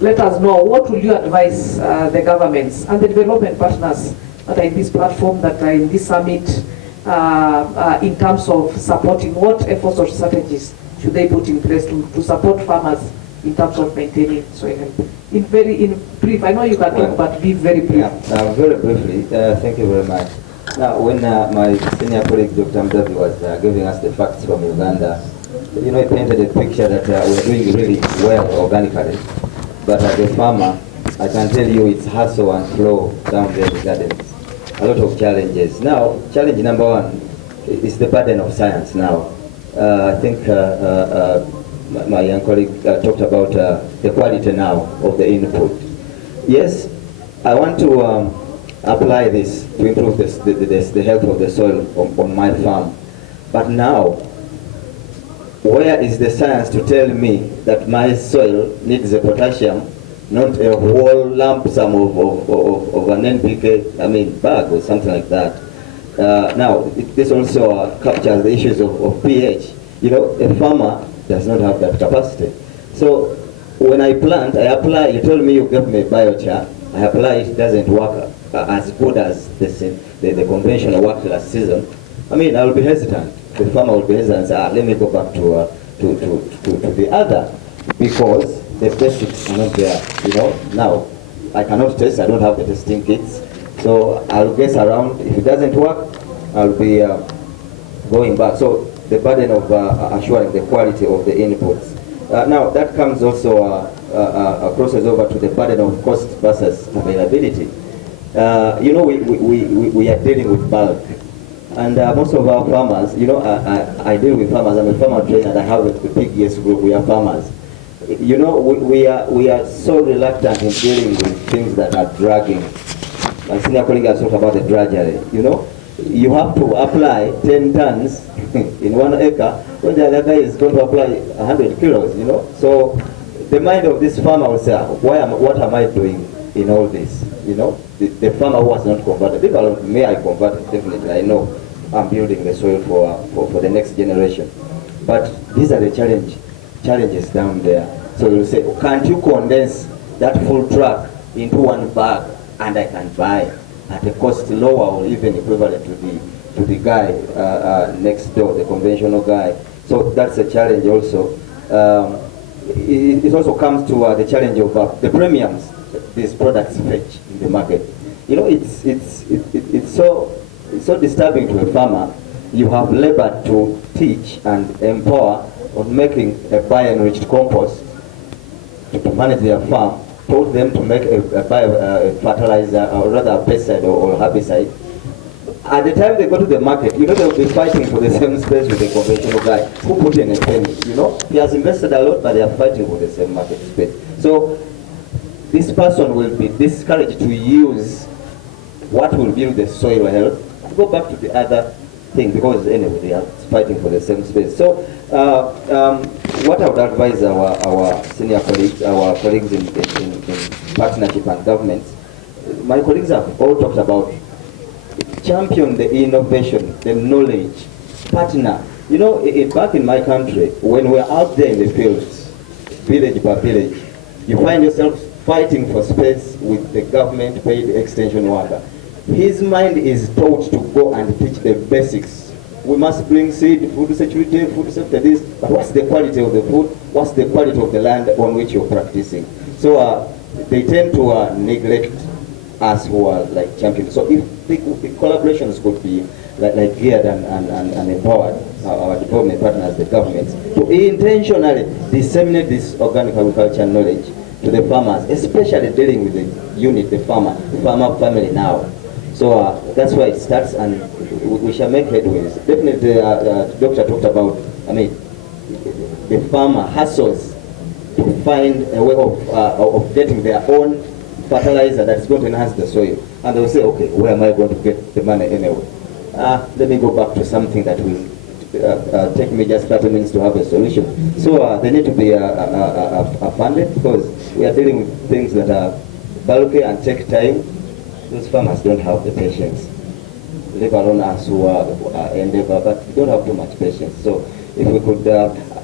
let us know what will you advise the governments and the development partners that are in this platform, that are in this summit, in terms of supporting, what efforts or strategies should they put in place to support farmers in terms of maintaining soil health? In brief, I know you can talk, but be very brief. Yeah, very briefly, thank you very much. Now, when my senior colleague, Dr. Mdavi, was giving us the facts from Uganda, he painted a picture that we're doing really well organically, but as a farmer, I can tell you it's hustle and flow down there in the gardens. A lot of challenges. Now, challenge number one is the burden of science now. I think my young colleague talked about the quality now of the input. Yes, I want to apply this to improve the health of the soil on my farm. But now, where is the science to tell me that my soil needs the potassium, not a whole lump sum of an NPK, bag or something like that? Now, this also captures the issues of pH. A farmer does not have that capacity. So when I plant, I apply. You told me you gave me biochar. I apply, it doesn't work as good as the the conventional worked last season, I mean, I will be hesitant. The farmer will be hesitant and say, let me go back to the other, because the basics are not there. You know, now I cannot test. I don't have the testing kits, so I'll guess around. If it doesn't work, I'll be going back. So the burden of assuring the quality of the inputs. Now that comes also crosses over to the burden of cost versus availability. You know, we are dealing with bulk. And most of our farmers, you know, I deal with farmers. I'm a farmer trainer and I have a big yes group. We are farmers. You know, we are so reluctant in dealing with things that are dragging. My senior colleague has talked about the drudgery. You know, you have to apply 10 tons in 1 acre when the other guy is going to apply 100 kilos, you know. So the mind of this farmer will say, what am I doing in all this? You know, the farmer who has not converted, if may I convert, definitely, I know I'm building the soil for the next generation. But these are the challenges down there. So you'll say, can't you condense that full truck into 1 bag and I can buy at a cost lower or even equivalent to the guy next door, the conventional guy. So that's a challenge also. It also comes to the challenge of the premiums these products fetch in the market. You know, it's so disturbing to a farmer. You have labored to teach and empower on making a bio-enriched compost to manage their farm, told them to make a fertilizer, or rather a pesticide or herbicide. At the time they go to the market, you know, they'll be fighting for the same space with the conventional guy who put in a penny. You know, he has invested a lot, but they are fighting for the same market space. So this person will be discouraged to use what will build the soil health and go back to the other thing, because anyway they are fighting for the same space. So what I would advise our senior colleagues, our colleagues in partnership and governments, my colleagues have all talked about champion the innovation, the knowledge, partner. You know, back in my country, when we're out there in the fields, village by village, you find yourself fighting for space with the government paid extension worker. His mind is taught to go and teach the basics. We must bring seed, food security, food safety, this, but what's the quality of the food? What's the quality of the land on which you're practicing? So they tend to neglect us who are like champions. So if the collaborations could be like geared and empowered, our development partners, the governments, to intentionally disseminate this organic agriculture knowledge to the farmers, especially dealing with the unit, the farmer family now. So that's why it starts, and we shall make headways. Definitely, the doctor talked about, I mean, the farmer hustles to find a way of getting their own fertilizer that is going to enhance the soil. And they'll say, okay, where am I going to get the money anyway? Let me go back to something that will take me just 30 minutes to have a solution. So they need to be funded, because we are dealing with things that are bulky and take time. Those farmers don't have the patience, leave alone us who are endeavor, but we don't have too much patience. So if we could,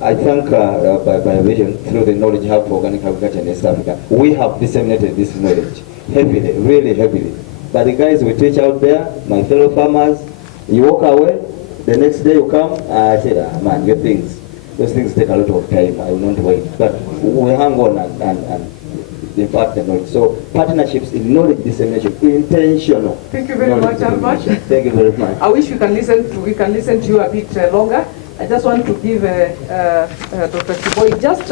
I thank Biovision through the Knowledge Hub for Organic Agriculture in East Africa. We have disseminated this knowledge heavily, really heavily. But the guys we teach out there, my fellow farmers, you walk away, the next day you come, I said, man, those things take a lot of time, I will not wait. But we hang on and impart the knowledge. So partnerships in knowledge dissemination, intentional. Thank you very much, Albert. Thank you very much. I wish we can listen to you a bit longer. I just want to give Dr. Kiboi just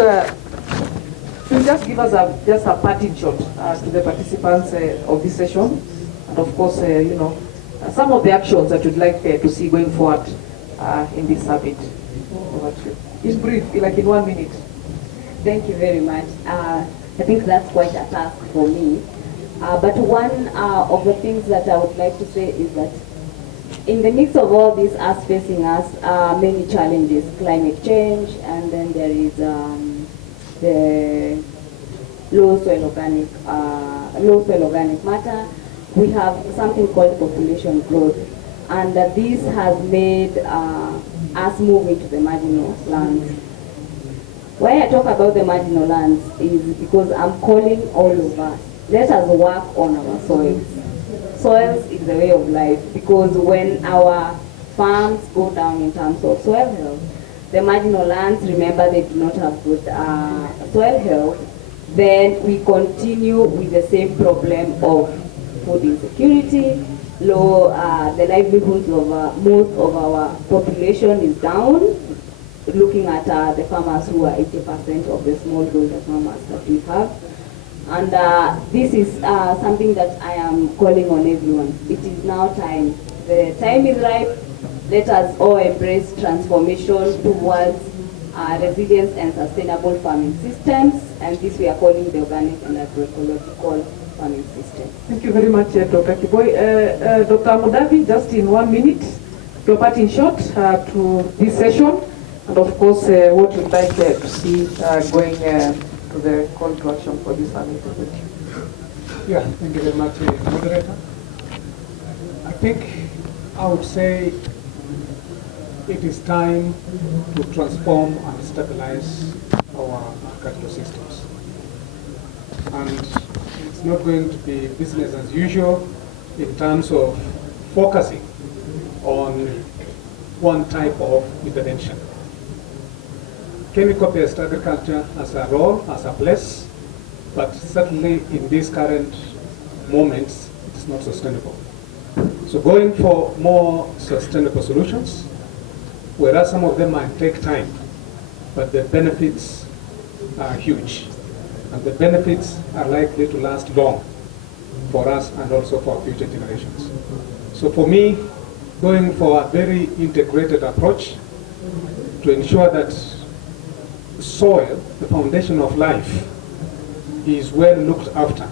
give us a parting shot to the participants of this session, and of course, you know, some of the actions that you'd like to see going forward in this summit. It's brief, like in 1 minute. Thank you very much. I think that's quite a task for me. But one of the things that I would like to say is that in the midst of all this facing us are many challenges: climate change, and then there is the low soil organic matter. We have something called population growth, and this has made us move into the marginal lands. Why I talk about the marginal lands is because I'm calling all of us, let us work on our soils. soils is the way of life, because when our farms go down in terms of soil health, the marginal lands, remember, they do not have good soil health, then we continue with the same problem of food insecurity, low, the livelihoods of most of our population is down, looking at the farmers who are 80% of the smallholder farmers that we have. And this is something that I am calling on everyone. It is now time. The time is ripe. Let us all embrace transformation towards resilience and sustainable farming systems. And this we are calling the organic and agroecological farming system. Thank you very much, Dr. Kiboi. Dr. Mudavi, just in 1 minute, your parting shot to this session, and of course, what you'd like to see going to the call to action for this summit. Yeah, thank you very much, moderator. I think I would say it is time to transform and stabilize our agricultural systems. And it's not going to be business as usual in terms of focusing on one type of intervention. Chemical-based agriculture has a role, has a place, but certainly in these current moments, it's not sustainable. So going for more sustainable solutions, whereas some of them might take time, but the benefits are huge. And the benefits are likely to last long for us and also for future generations. So for me, going for a very integrated approach to ensure that soil, the foundation of life, is well looked after,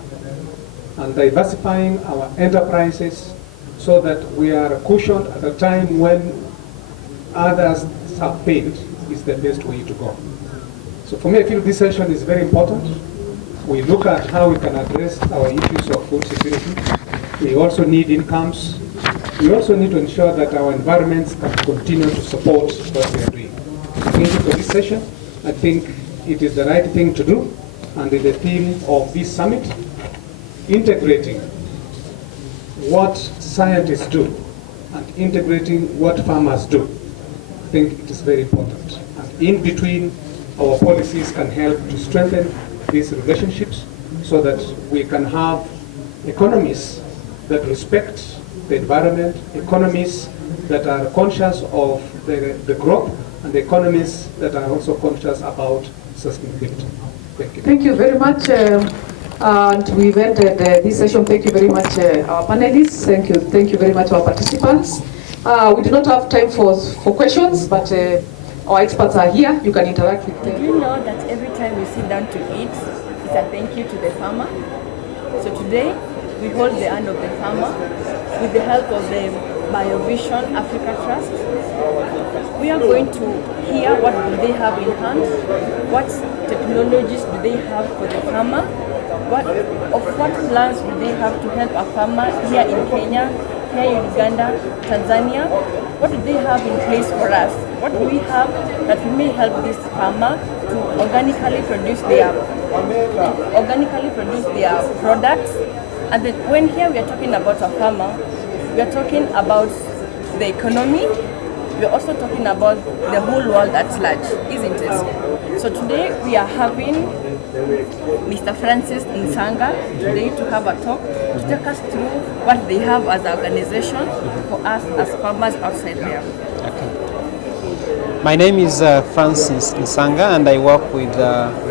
and diversifying our enterprises so that we are cushioned at a time when others have failed is the best way to go. So for me, I feel this session is very important. We look at how we can address our issues of food security. We also need incomes. We also need to ensure that our environments can continue to support what we are doing. Thank you for this session. I think it is the right thing to do, and in the theme of this summit, integrating what scientists do and integrating what farmers do, I think it is very important. And in between, our policies can help to strengthen these relationships so that we can have economies that respect the environment, economies that are conscious of the growth, and economies that are also conscious about sustainability. Thank you. Thank you very much. And we've ended this session. Thank you very much, our panelists. Thank you very much, our participants. We do not have time for questions, but our experts are here. You can interact with them. Did you know that every time we sit down to eat, it's a thank you to the farmer? So today, we hold the hand of the farmer with the help of the Biovision Africa Trust. We are going to hear what do they have in hand, what technologies do they have for the farmer, what plans do they have to help a farmer here in Kenya, here in Uganda, Tanzania. What do they have in place for us? What do we have that we may help this farmer to organically produce their products? And then when here we are talking about a farmer, we are talking about the economy. We are also talking about the whole world at large, isn't it? So today we are having Mr. Francis Nsanga today to have a talk to take us through what they have as an organization for us as farmers outside there. Okay. My name is Francis Nsanga, and I work with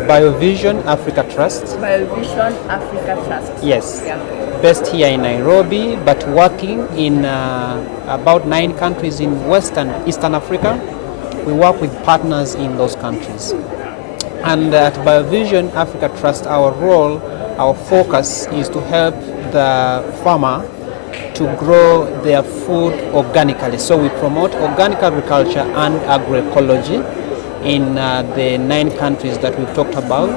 Biovision Africa Trust. Biovision Africa Trust. Yes. Yeah. Based here in Nairobi, but working in about 9 countries in Eastern Africa. We work with partners in those countries. And at Biovision Africa Trust, our role, our focus is to help the farmer to grow their food organically. So we promote organic agriculture and agroecology in the 9 countries that we've talked about.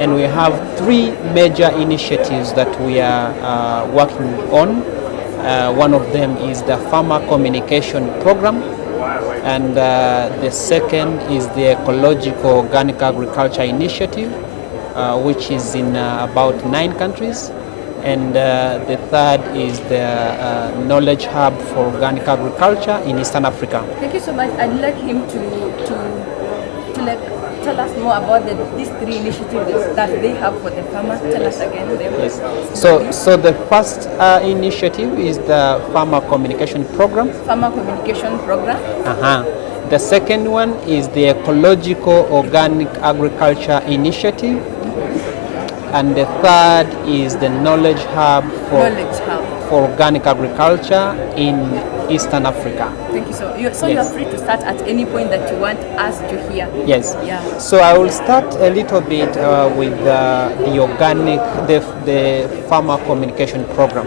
And we have 3 major initiatives that we are working on. One of them is the Farmer Communication Program, and the second is the Ecological Organic Agriculture Initiative, which is in about 9 countries. and the third is the knowledge hub for organic agriculture in Eastern Africa. Thank you so much. I'd like him to like tell us more about these three initiatives that they have for the farmers. Tell us again. Yes. So the first initiative is the Farmer Communication Program. Farmer Communication Program. The second one is the Ecological Organic Agriculture Initiative. And the third is the Knowledge Hub for Organic Agriculture in Eastern Africa. Thank you. So you're free to start at any point that you want us to hear. Yes. Yeah. So I will start a little bit with the organic, the Farmer Communication Program.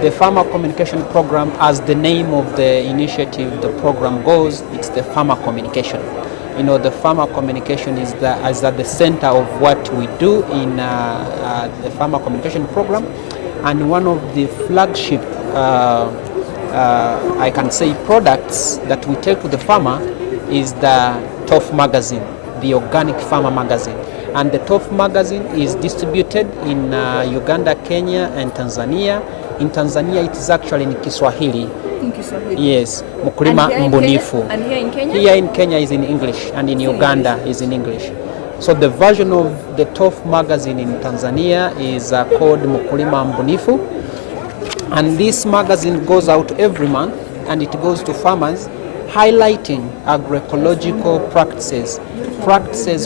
The Farmer Communication Program, as the name of the initiative, the program goes, it's the farmer communication. You know, the farmer communication is at the center of what we do in the Farmer Communication Program. And one of the flagship, I can say, products that we take to the farmer is the TOF magazine, the Organic Farmer magazine. And the TOF magazine is distributed in Uganda, Kenya and Tanzania. In Tanzania, it is actually in Kiswahili. In Kiswahili? Yes, Mkulima Mbunifu. And here in Kenya? Here in Kenya is in English, and in Uganda is in English. So the version of the TOF magazine in Tanzania is called Mkulima Mbunifu. And this magazine goes out every month, and it goes to farmers highlighting agroecological practices,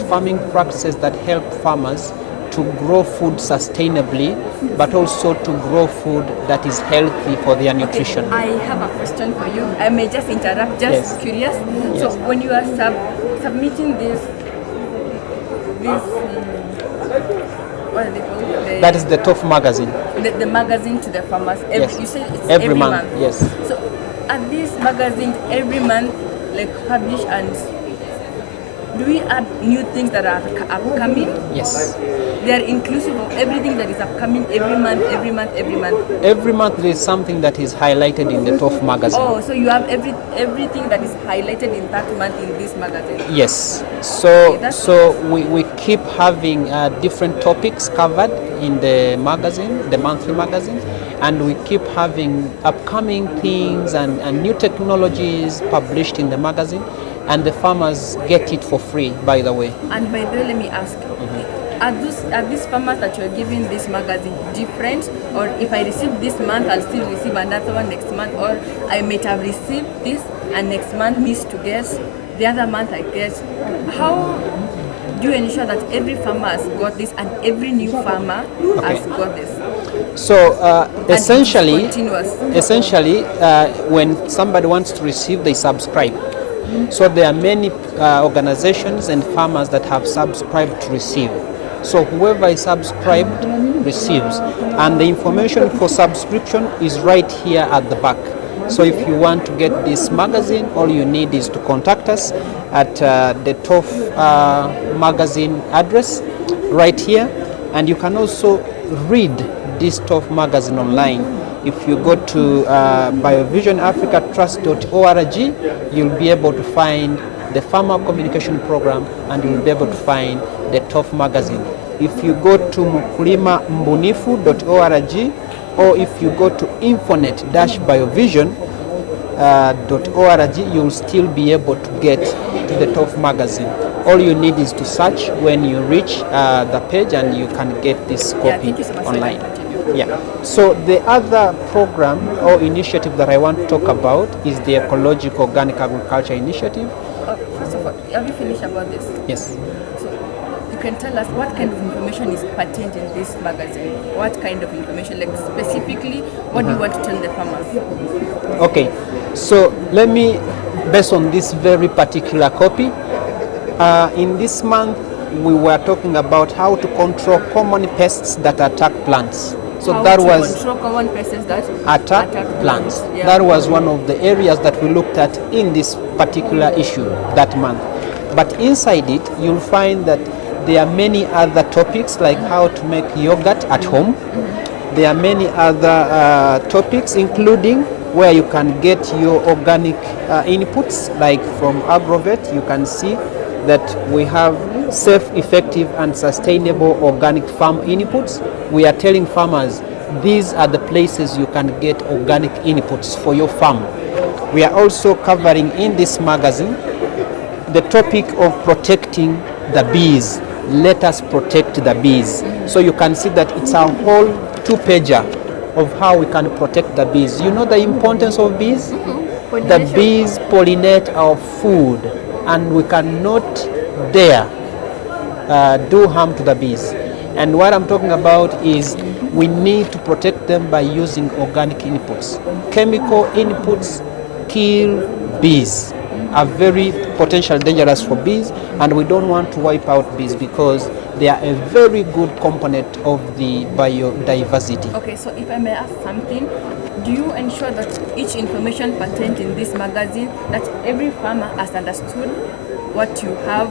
farming practices that help farmers to grow food sustainably, but also to grow food that is healthy for their nutrition. I have a question for you. I may just interrupt, just curious. Yes. So when you are submitting this what are they called? That is the TOF magazine. The magazine to the farmers. You say it's every month. Yes. So are these magazines every month like published, and do we add new things that are upcoming? Yes. They are inclusive of everything that is upcoming every month. Every month there is something that is highlighted in the TOF magazine. Oh, so you have everything that is highlighted in that month in this magazine? Yes. So we keep having different topics covered in the magazine, the monthly magazine, and we keep having upcoming things and new technologies published in the magazine, and the farmers get it for free, by the way. And by the way, let me ask, are these farmers that you're giving this magazine different? Or if I receive this month, I'll still receive another one next month? Or I might have received this and next month missed to get, the other month I get. How do you ensure that every farmer has got this and every new farmer has got this? So essentially, when somebody wants to receive, they subscribe. So there are many organizations and farmers that have subscribed to receive. So whoever is subscribed receives. And the information for subscription is right here at the back. So if you want to get this magazine, all you need is to contact us at the TOF magazine address right here. And you can also read this TOF magazine online. If you go to biovisionafricatrust.org, you'll be able to find the Farmer Communication Program, and you'll be able to find the TOF magazine. If you go to mkulimambunifu.org, or if you go to infonet-biovision.org, you'll still be able to get to the TOF magazine. All you need is to search when you reach the page, and you can get this copy online. Yeah. So the other program or initiative that I want to talk about is the Ecological Organic Agriculture Initiative. First of all, have you finished about this? Yes. So you can tell us what kind of information is contained in this magazine? What kind of information, like specifically, what do you want to tell the farmers? Okay. So let me, based on this very particular copy, in this month we were talking about how to control common pests that attack plants. So that was control common pests that attack plants. Yeah. That was one of the areas that we looked at in this particular issue that month. But inside it, you'll find that there are many other topics, like how to make yogurt at home. There are many other topics, including where you can get your organic inputs, like from Agrovet. You can see that we have safe, effective, and sustainable organic farm inputs. We are telling farmers these are the places you can get organic inputs for your farm. We are also covering in this magazine the topic of protecting the bees. Let us protect the bees. So you can see that it's a whole two-pager of how we can protect the bees. You know the importance of bees? The bees pollinate our food, and we cannot dare do harm to the bees. And what I'm talking about is we need to protect them by using organic inputs. Chemical inputs kill bees, are very potentially dangerous for bees, and we don't want to wipe out bees because they are a very good component of the biodiversity. Okay, so if I may ask something, do you ensure that each information contained in this magazine, that every farmer has understood what you have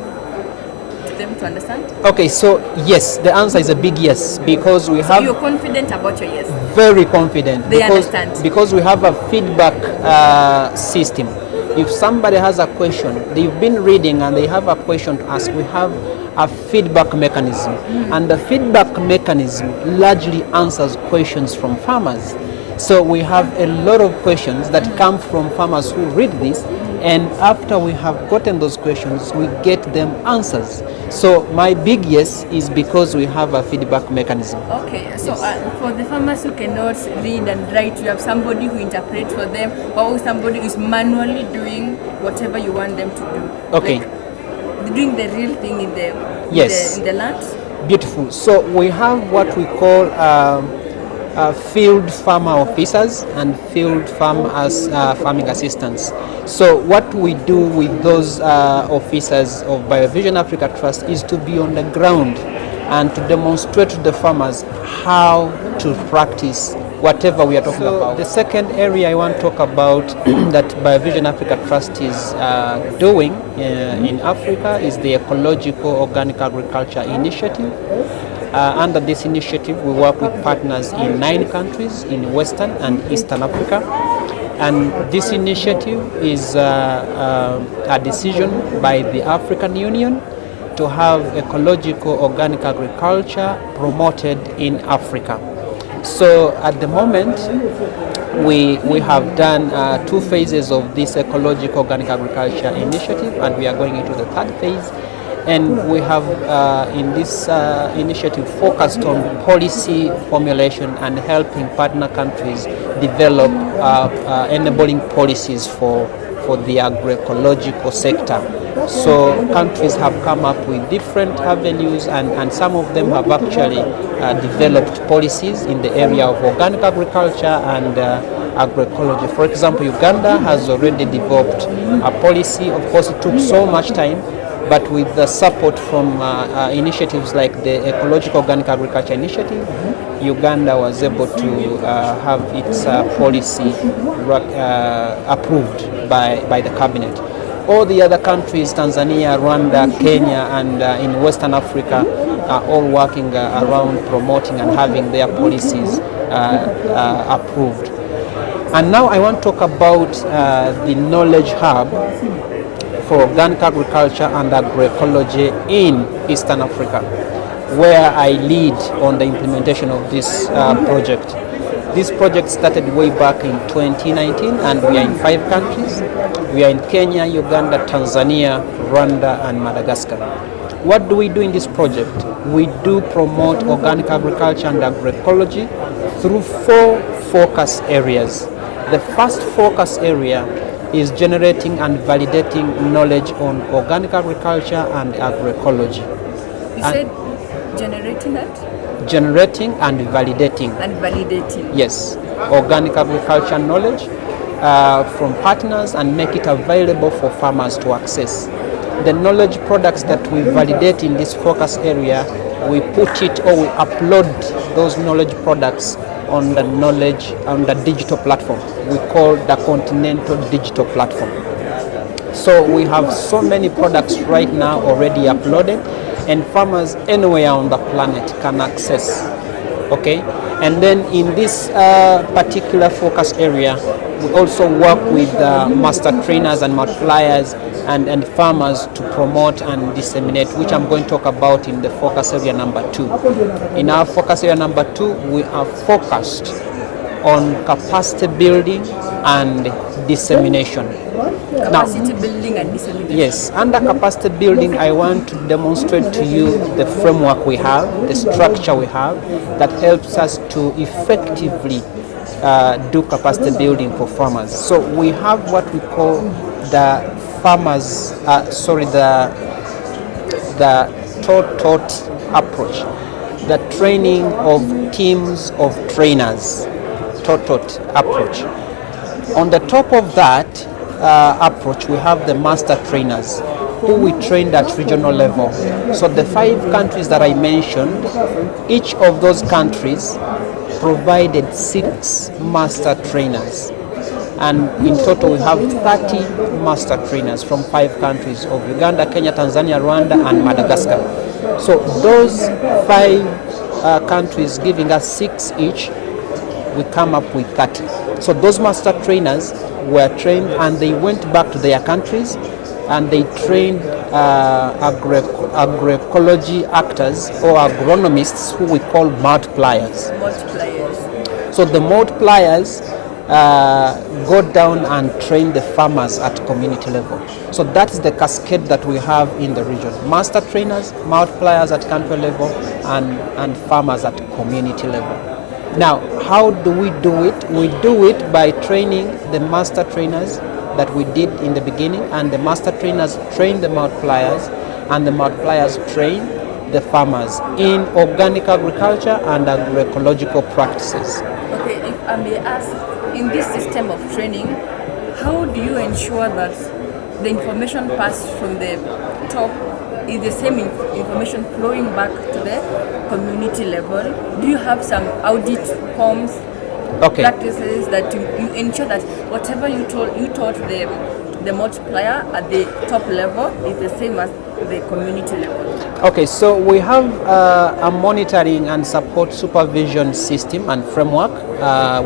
to them to understand? Okay, so yes, the answer is a big yes, because we have... You're confident about your yes? Very confident. They understand? Because we have a feedback system. If somebody has a question, they've been reading and they have a question to ask, we have a feedback mechanism. And the feedback mechanism largely answers questions from farmers. So we have a lot of questions that come from farmers who read this, and after we have gotten those questions, we get them answers. So my big yes is because we have a feedback mechanism. Okay, so for the farmers who cannot read and write, you have somebody who interprets for them, or somebody who is manually doing whatever you want them to do. Okay. Like doing the real thing in the, yes. in the land? Beautiful. So we have what we call field farmer officers and field farming assistants. So what we do with those officers of Biovision Africa Trust is to be on the ground and to demonstrate to the farmers how to practice whatever we are talking about. The second area I want to talk about that Biovision Africa Trust is doing in Africa is the Ecological Organic Agriculture Initiative. Under this initiative, we work with partners in 9 countries in Western and Eastern Africa. And this initiative is a decision by the African Union to have ecological organic agriculture promoted in Africa. So at the moment, we have done 2 phases of this ecological organic agriculture initiative, and we are going into the 3rd phase. And we have in this initiative focused on policy formulation and helping partner countries develop enabling policies for the agroecological sector. So countries have come up with different avenues, and some of them have actually developed policies in the area of organic agriculture and agroecology. For example, Uganda has already developed a policy. Of course, it took so much time, but with the support from initiatives like the Ecological Organic Agriculture Initiative, Uganda was able to have its policy approved by the cabinet. All the other countries, Tanzania, Rwanda, Kenya, and in Western Africa, are all working around promoting and having their policies approved. And now I want to talk about the Knowledge Hub for Organic Agriculture and Agroecology in Eastern Africa, where I lead on the implementation of this project. This project started way back in 2019, and we are in 5 countries. We are in Kenya, Uganda, Tanzania, Rwanda, and Madagascar. What do we do in this project? We do promote organic agriculture and agroecology through 4 focus areas. The first focus area is generating and validating knowledge on organic agriculture and agroecology. You said generating that? Generating and validating. And validating. Yes. Organic agriculture knowledge from partners and make it available for farmers to access. The knowledge products that we validate in this focus area, we put it or we upload those knowledge products on the digital platform. We call the Continental Digital Platform. So we have so many products right now already uploaded, and farmers anywhere on the planet can access. Okay, and then in this particular focus area, we also work with master trainers and multipliers and farmers to promote and disseminate, which I'm going to talk about in the focus area number 2. In our focus area number 2, we are focused on capacity building and dissemination. Capacity building and dissemination. Yes, under capacity building, I want to demonstrate to you the framework we have, the structure we have that helps us to effectively do capacity building for farmers. So we have what we call the farmers, the taught approach, the training of teams of trainers, taught approach. On the top of that approach, we have the master trainers who we trained at regional level. So the 5 countries that I mentioned, each of those countries provided 6 master trainers. And in total, we have 30 master trainers from 5 countries of Uganda, Kenya, Tanzania, Rwanda, and Madagascar. So those 5 countries giving us 6 each, we come up with 30. So those master trainers were trained and they went back to their countries and they trained agroecology actors or agronomists who we call multipliers. So the multipliers go down and train the farmers at community level. So that is the cascade that we have in the region. Master trainers, multipliers at country level, and farmers at community level. Now, how do we do it? We do it by training the master trainers that we did in the beginning, and the master trainers train the multipliers, and the multipliers train the farmers in organic agriculture and agroecological practices. Okay, if I may ask, in this system of training, how do you ensure that the information passed from the top is the same information flowing back to the community level? Do you have some audit forms, practices that you ensure that whatever you taught the multiplier at the top level is the same as the community level? Okay, so we have a monitoring and support supervision system and framework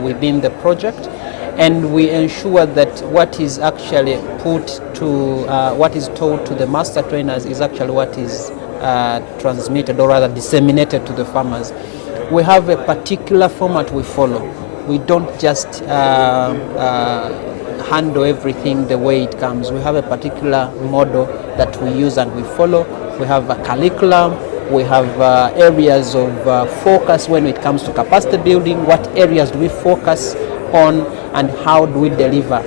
within the project, and we ensure that what is actually put to, what is told to the master trainers is actually what is transmitted or rather disseminated to the farmers. We have a particular format we follow. We don't just handle everything the way it comes. We have a particular model that we use and we follow. We have a curriculum. We have areas of focus when it comes to capacity building. What areas do we focus on and how do we deliver?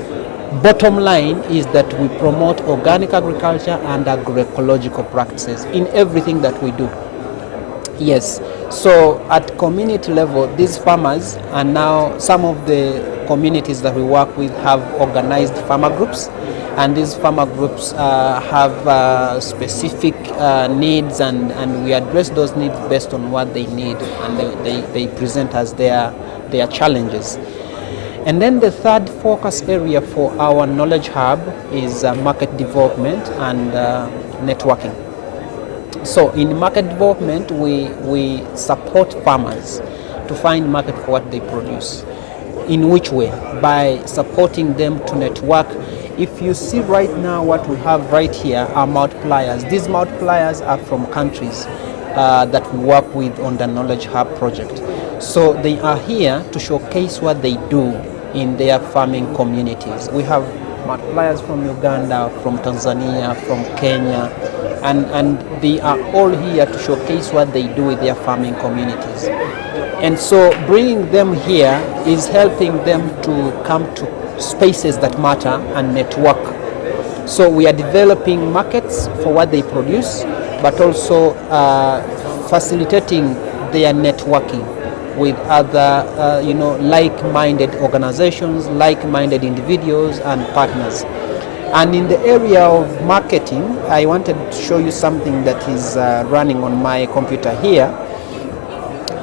Bottom line is that we promote organic agriculture and agroecological practices in everything that we do. Yes, so at community level, these farmers are now, some of the communities that we work with have organized farmer groups, and these farmer groups have specific needs, and we address those needs based on what they need, and they present as their challenges. And then the third focus area for our knowledge hub is market development and networking. So in market development, we support farmers to find market for what they produce. In which way? By supporting them to network. If you see right now what we have right here are multipliers. These multipliers are from countries that we work with on the Knowledge Hub project. So they are here to showcase what they do in their farming communities. We have multipliers from Uganda, from Tanzania, from Kenya, and they are all here to showcase what they do with their farming communities. And so bringing them here is helping them to come to spaces that matter and network. So we are developing markets for what they produce, but also facilitating their networking with other, like-minded organizations, like-minded individuals and partners. And in the area of marketing, I wanted to show you something that is running on my computer here.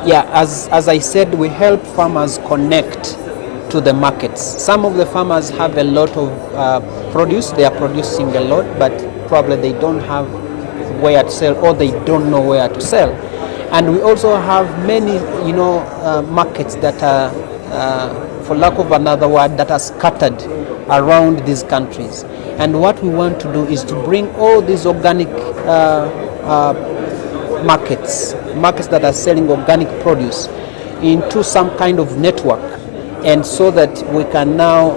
Yeah, as I said, we help farmers connect to the markets. Some of the farmers have a lot of produce, they are producing a lot, but probably they don't have where to sell or they don't know where to sell. And we also have many, markets that are, for lack of another word, that are scattered around these countries. And what we want to do is to bring all these organic markets that are selling organic produce into some kind of network, and so that we can now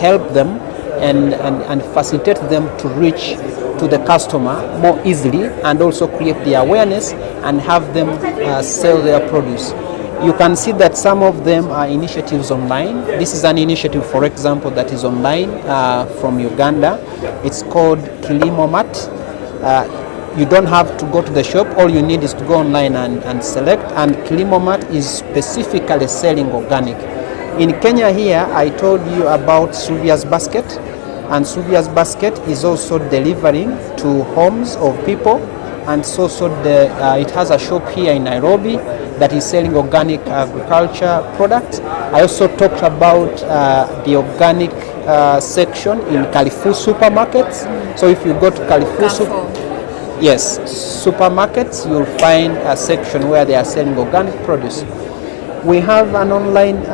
help them and facilitate them to reach to the customer more easily, and also create the awareness and have them sell their produce. You can see that some of them are initiatives online. This is an initiative, for example, that is online from Uganda. It's called Kilimomat. You don't have to go to the shop. All you need is to go online and select. And Kilimomat is specifically selling organic. In Kenya here, I told you about Suvia's Basket. And Suvia's Basket is also delivering to homes of people. And so it has a shop here in Nairobi that is selling organic agriculture products. I also talked about the organic section in Carrefour supermarkets. So if you go to Carrefour supermarkets, you'll find a section where they are selling organic produce. We have an online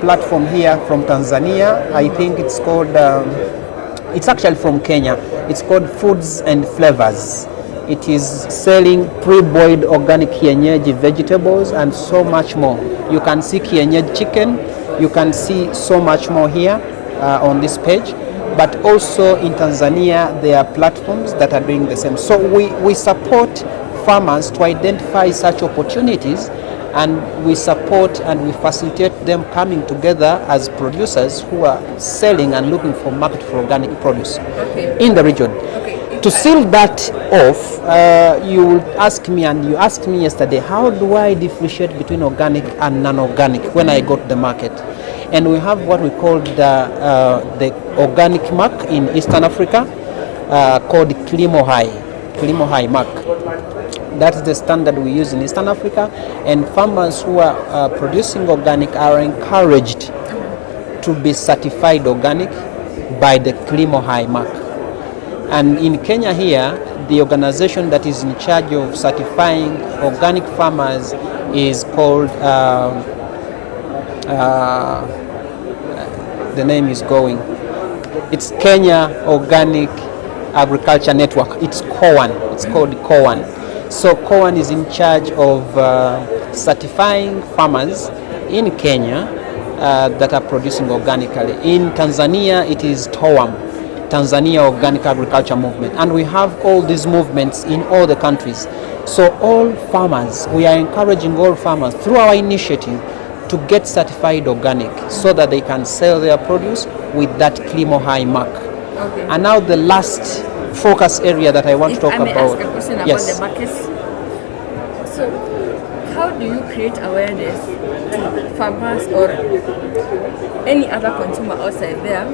platform here from Tanzania. I think it's called, it's actually from Kenya. It's called Foods and Flavors. It is selling pre-boiled organic kienyeji vegetables and so much more. You can see kienyeji chicken. You can see so much more here on this page. But also in Tanzania, there are platforms that are doing the same. So we support farmers to identify such opportunities, and we support and we facilitate them coming together as producers who are selling and looking for market for organic produce in the region. To seal that off, you will ask me, and you asked me yesterday, how do I differentiate between organic and non-organic when I go to the market? And we have what we call the organic mark in Eastern Africa called Kilimo-I mark. That's the standard we use in Eastern Africa, and farmers who are producing organic are encouraged to be certified organic by the Kilimo-I mark. And in Kenya here, the organization that is in charge of certifying organic farmers is called, the name is going, it's Kenya Organic Agriculture Network. It's KOAN. It's called KOAN. So KOAN is in charge of certifying farmers in Kenya that are producing organically. In Tanzania, it is TOAM, Tanzania Organic Agriculture Movement. And we have all these movements in all the countries. So all farmers, we are encouraging all farmers through our initiative to get certified organic so that they can sell their produce with that Kilimo-I mark. Okay. And now the last focus area that I want to talk about. Ask a question about the markets. So how do you create awareness to farmers or any other consumer outside there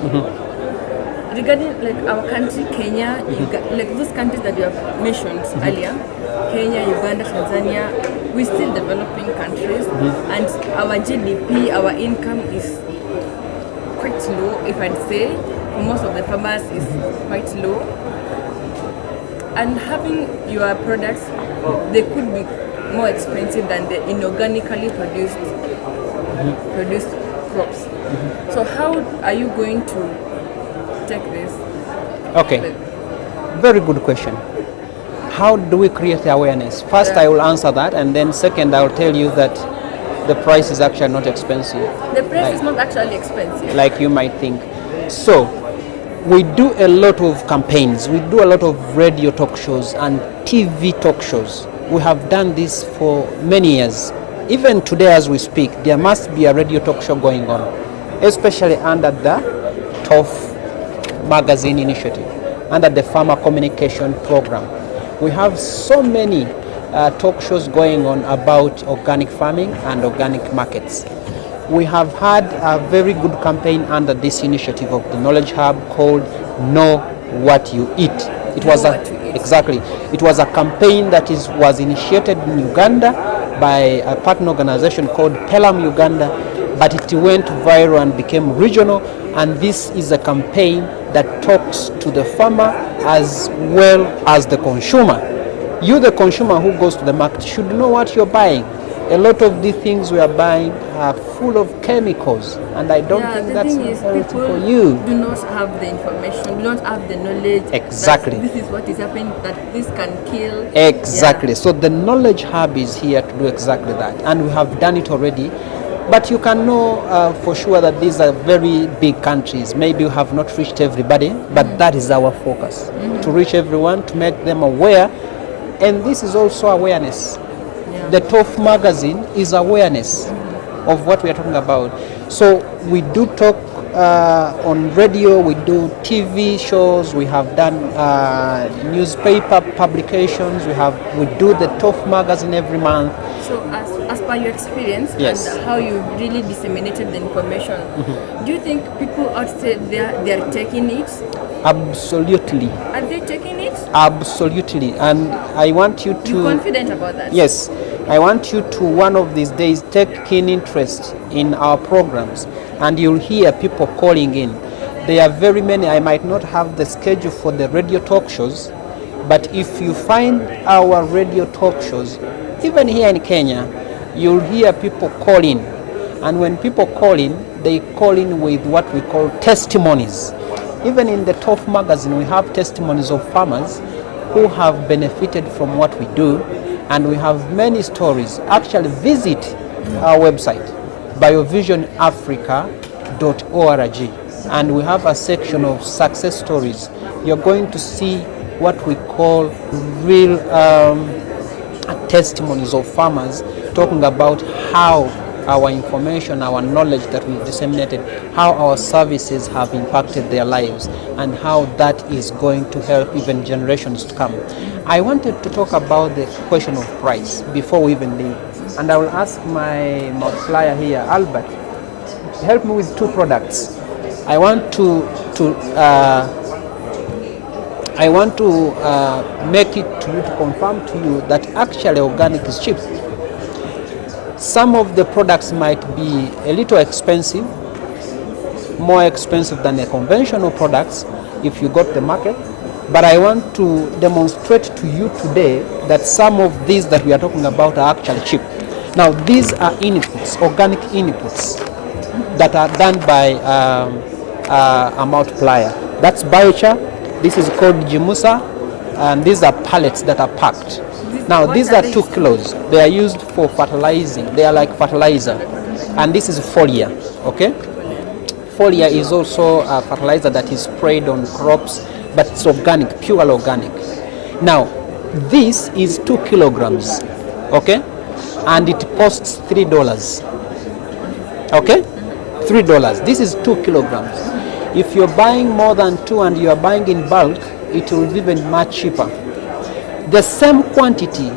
regarding like our country, Kenya, like those countries that you have mentioned earlier, Kenya, Uganda, Tanzania, we're still developing countries, and our GDP, our income is quite low, if I'd say. For most of the farmers is quite low. And having your products, they could be more expensive than the inorganically produced crops. So how are you going to take this? Okay, very good question. How do we create awareness? First, I will answer that, and then second, I will tell you that the price is actually not expensive. The price is not actually expensive. Like you might think. So, we do a lot of campaigns. We do a lot of radio talk shows and TV talk shows. We have done this for many years. Even today as we speak, there must be a radio talk show going on, especially under the TOF magazine initiative, under the Farmer Communication Program. We have so many talk shows going on about organic farming and organic markets. We have had a very good campaign under this initiative of the Knowledge Hub called Know What You Eat. It was It was a campaign that was initiated in Uganda by a partner organization called Pelham Uganda, but it went viral and became regional. And this is a campaign that talks to the farmer as well as the consumer You, the consumer who goes to the market, should know what you're buying. A lot of the things we are buying are full of chemicals, and I don't think that's healthy for you. Do not have the information, do not have the knowledge. Exactly. That this is what is happening, that this can kill. Exactly. So the Knowledge Hub is here to do exactly that, and we have done it already. But you can know for sure that these are very big countries. Maybe you have not reached everybody, but that is our focus, to reach everyone, to make them aware. And this is also awareness. The TOF magazine is awareness of what we are talking about. So we do talk on radio, we do TV shows, we have done newspaper publications, we do the TOF magazine every month. So as per your experience and how you really disseminated the information, do you think people outside they are taking it? Absolutely. Are they taking it? Absolutely. And I want you to... You're confident about that? Yes. I want you to one of these days take keen interest in our programs, and you'll hear people calling in. There are very many. I might not have the schedule for the radio talk shows, but if you find our radio talk shows, even here in Kenya, you'll hear people call in. And when people call in, they call in with what we call testimonies. Even in the TOF magazine, we have testimonies of farmers who have benefited from what we do, and we have many stories. Actually, visit our website, biovisionafrica.org, and we have a section of success stories. You're going to see what we call real testimonies of farmers talking about how our information, our knowledge that we've disseminated, how our services have impacted their lives, and how that is going to help even generations to come. I wanted to talk about the question of price before we even leave. And I will ask my multiplier here, Albert, help me with two products. I want to make it to you, to confirm to you that actually organic is cheap. Some of the products might be a little expensive, more expensive than the conventional products if you go to the market. But I want to demonstrate to you today that some of these that we are talking about are actually cheap. Now, these are inputs, organic inputs, that are done by a multiplier. That's biochar. This is called Jimusa, and these are pallets that are packed. Now, these are 2 kilos. They are used for fertilizing. They are like fertilizer. And this is foliar, okay? Foliar is also a fertilizer that is sprayed on crops, but it's organic, pure organic. Now, this is 2 kilograms, okay? And it costs $3, okay? $3. This is 2 kilograms. If you're buying more than 2 and you're buying in bulk, it will be even much cheaper. The same quantity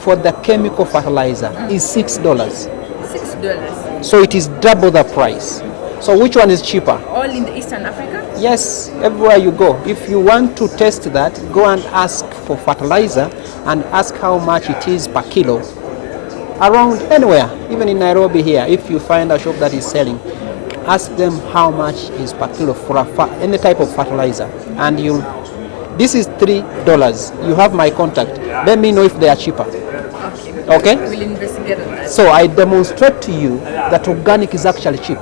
for the chemical fertilizer is $6. $6. So it is double the price. So which one is cheaper? All in the Eastern Africa? Yes, everywhere you go. If you want to test that, go and ask for fertilizer and ask how much it is per kilo. Around anywhere, even in Nairobi here, if you find a shop that is selling, ask them how much is per kilo for any type of fertilizer, and this is $3. You have my contact. Let me know if they are cheaper. Okay? We'll investigate on that. So I demonstrate to you that organic is actually cheap.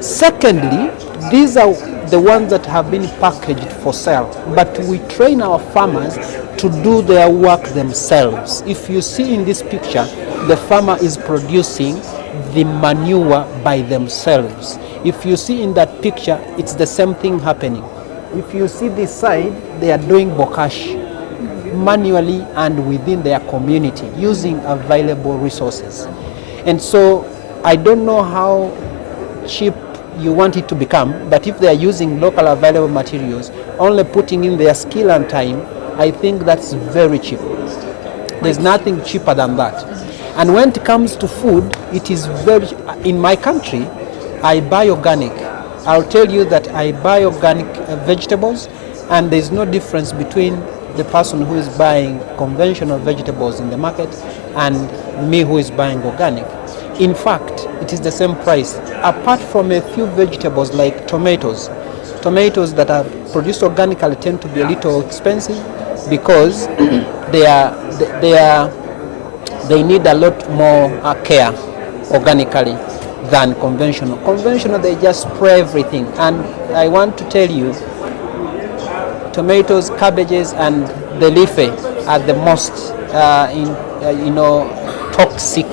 Secondly, these are the ones that have been packaged for sale, but we train our farmers to do their work themselves. If you see in this picture, the farmer is producing the manure by themselves. If you see in that picture, it's the same thing happening. If you see this side, they are doing bokash manually and within their community using available resources. And so I don't know how cheap you want it to become, but if they are using local available materials, only putting in their skill and time, I think that's very cheap. There's nothing cheaper than that. And when it comes to food, it is very, in my country, I buy organic. I'll tell you that I buy organic vegetables, and there's no difference between the person who is buying conventional vegetables in the market and me who is buying organic. In fact, it is the same price, apart from a few vegetables like tomatoes. Tomatoes that are produced organically tend to be a little expensive because they are they need a lot more care organically than conventional. Conventional, they just spray everything. And I want to tell you, tomatoes, cabbages, and the leafy are the most toxic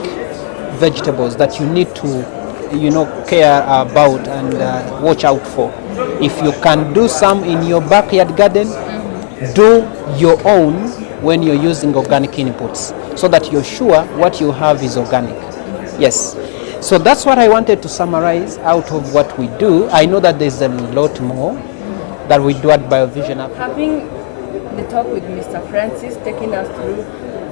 vegetables that you need to care about and watch out for. If you can do some in your backyard garden, do your own when you're using organic inputs, so that you're sure what you have is organic. Yes. So that's what I wanted to summarize out of what we do. I know that there's a lot more that we do at Biovision Africa. Having the talk with Mr. Francis, taking us through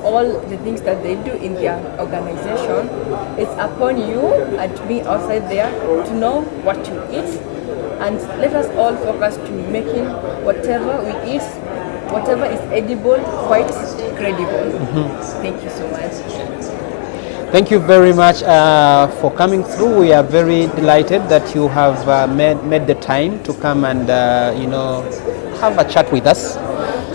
all the things that they do in their organization, it's upon you and me outside there to know what you eat, and let us all focus to making whatever we eat, whatever is edible, quite credible. Thank you so much. Thank you very much for coming through. We are very delighted that you have made the time to come and have a chat with us.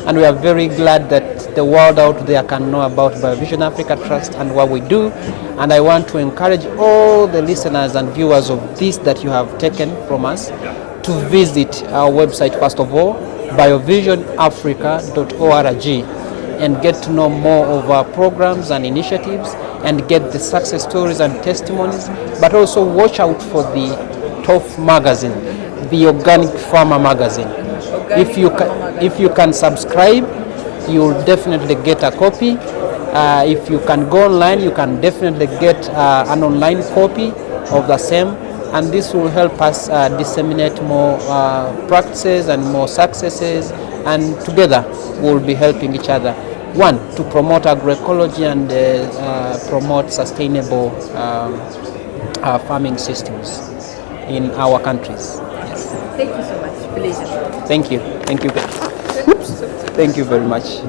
And we are very glad that the world out there can know about Biovision Africa Trust and what we do. And I want to encourage all the listeners and viewers of this that you have taken from us to visit our website, first of all, biovisionafrica.org, and get to know more of our programs and initiatives and get the success stories and testimonies. But also watch out for the TOF magazine, the Organic Farmer magazine. If you can subscribe, you'll definitely get a copy. If you can go online, you can definitely get an online copy of the same. And this will help us disseminate more practices and more successes. And together, we'll be helping each other. One, to promote agroecology and promote sustainable farming systems in our countries. Yes. Thank you so much. Pleasure. Thank you. Thank you. Oops. Thank you very much.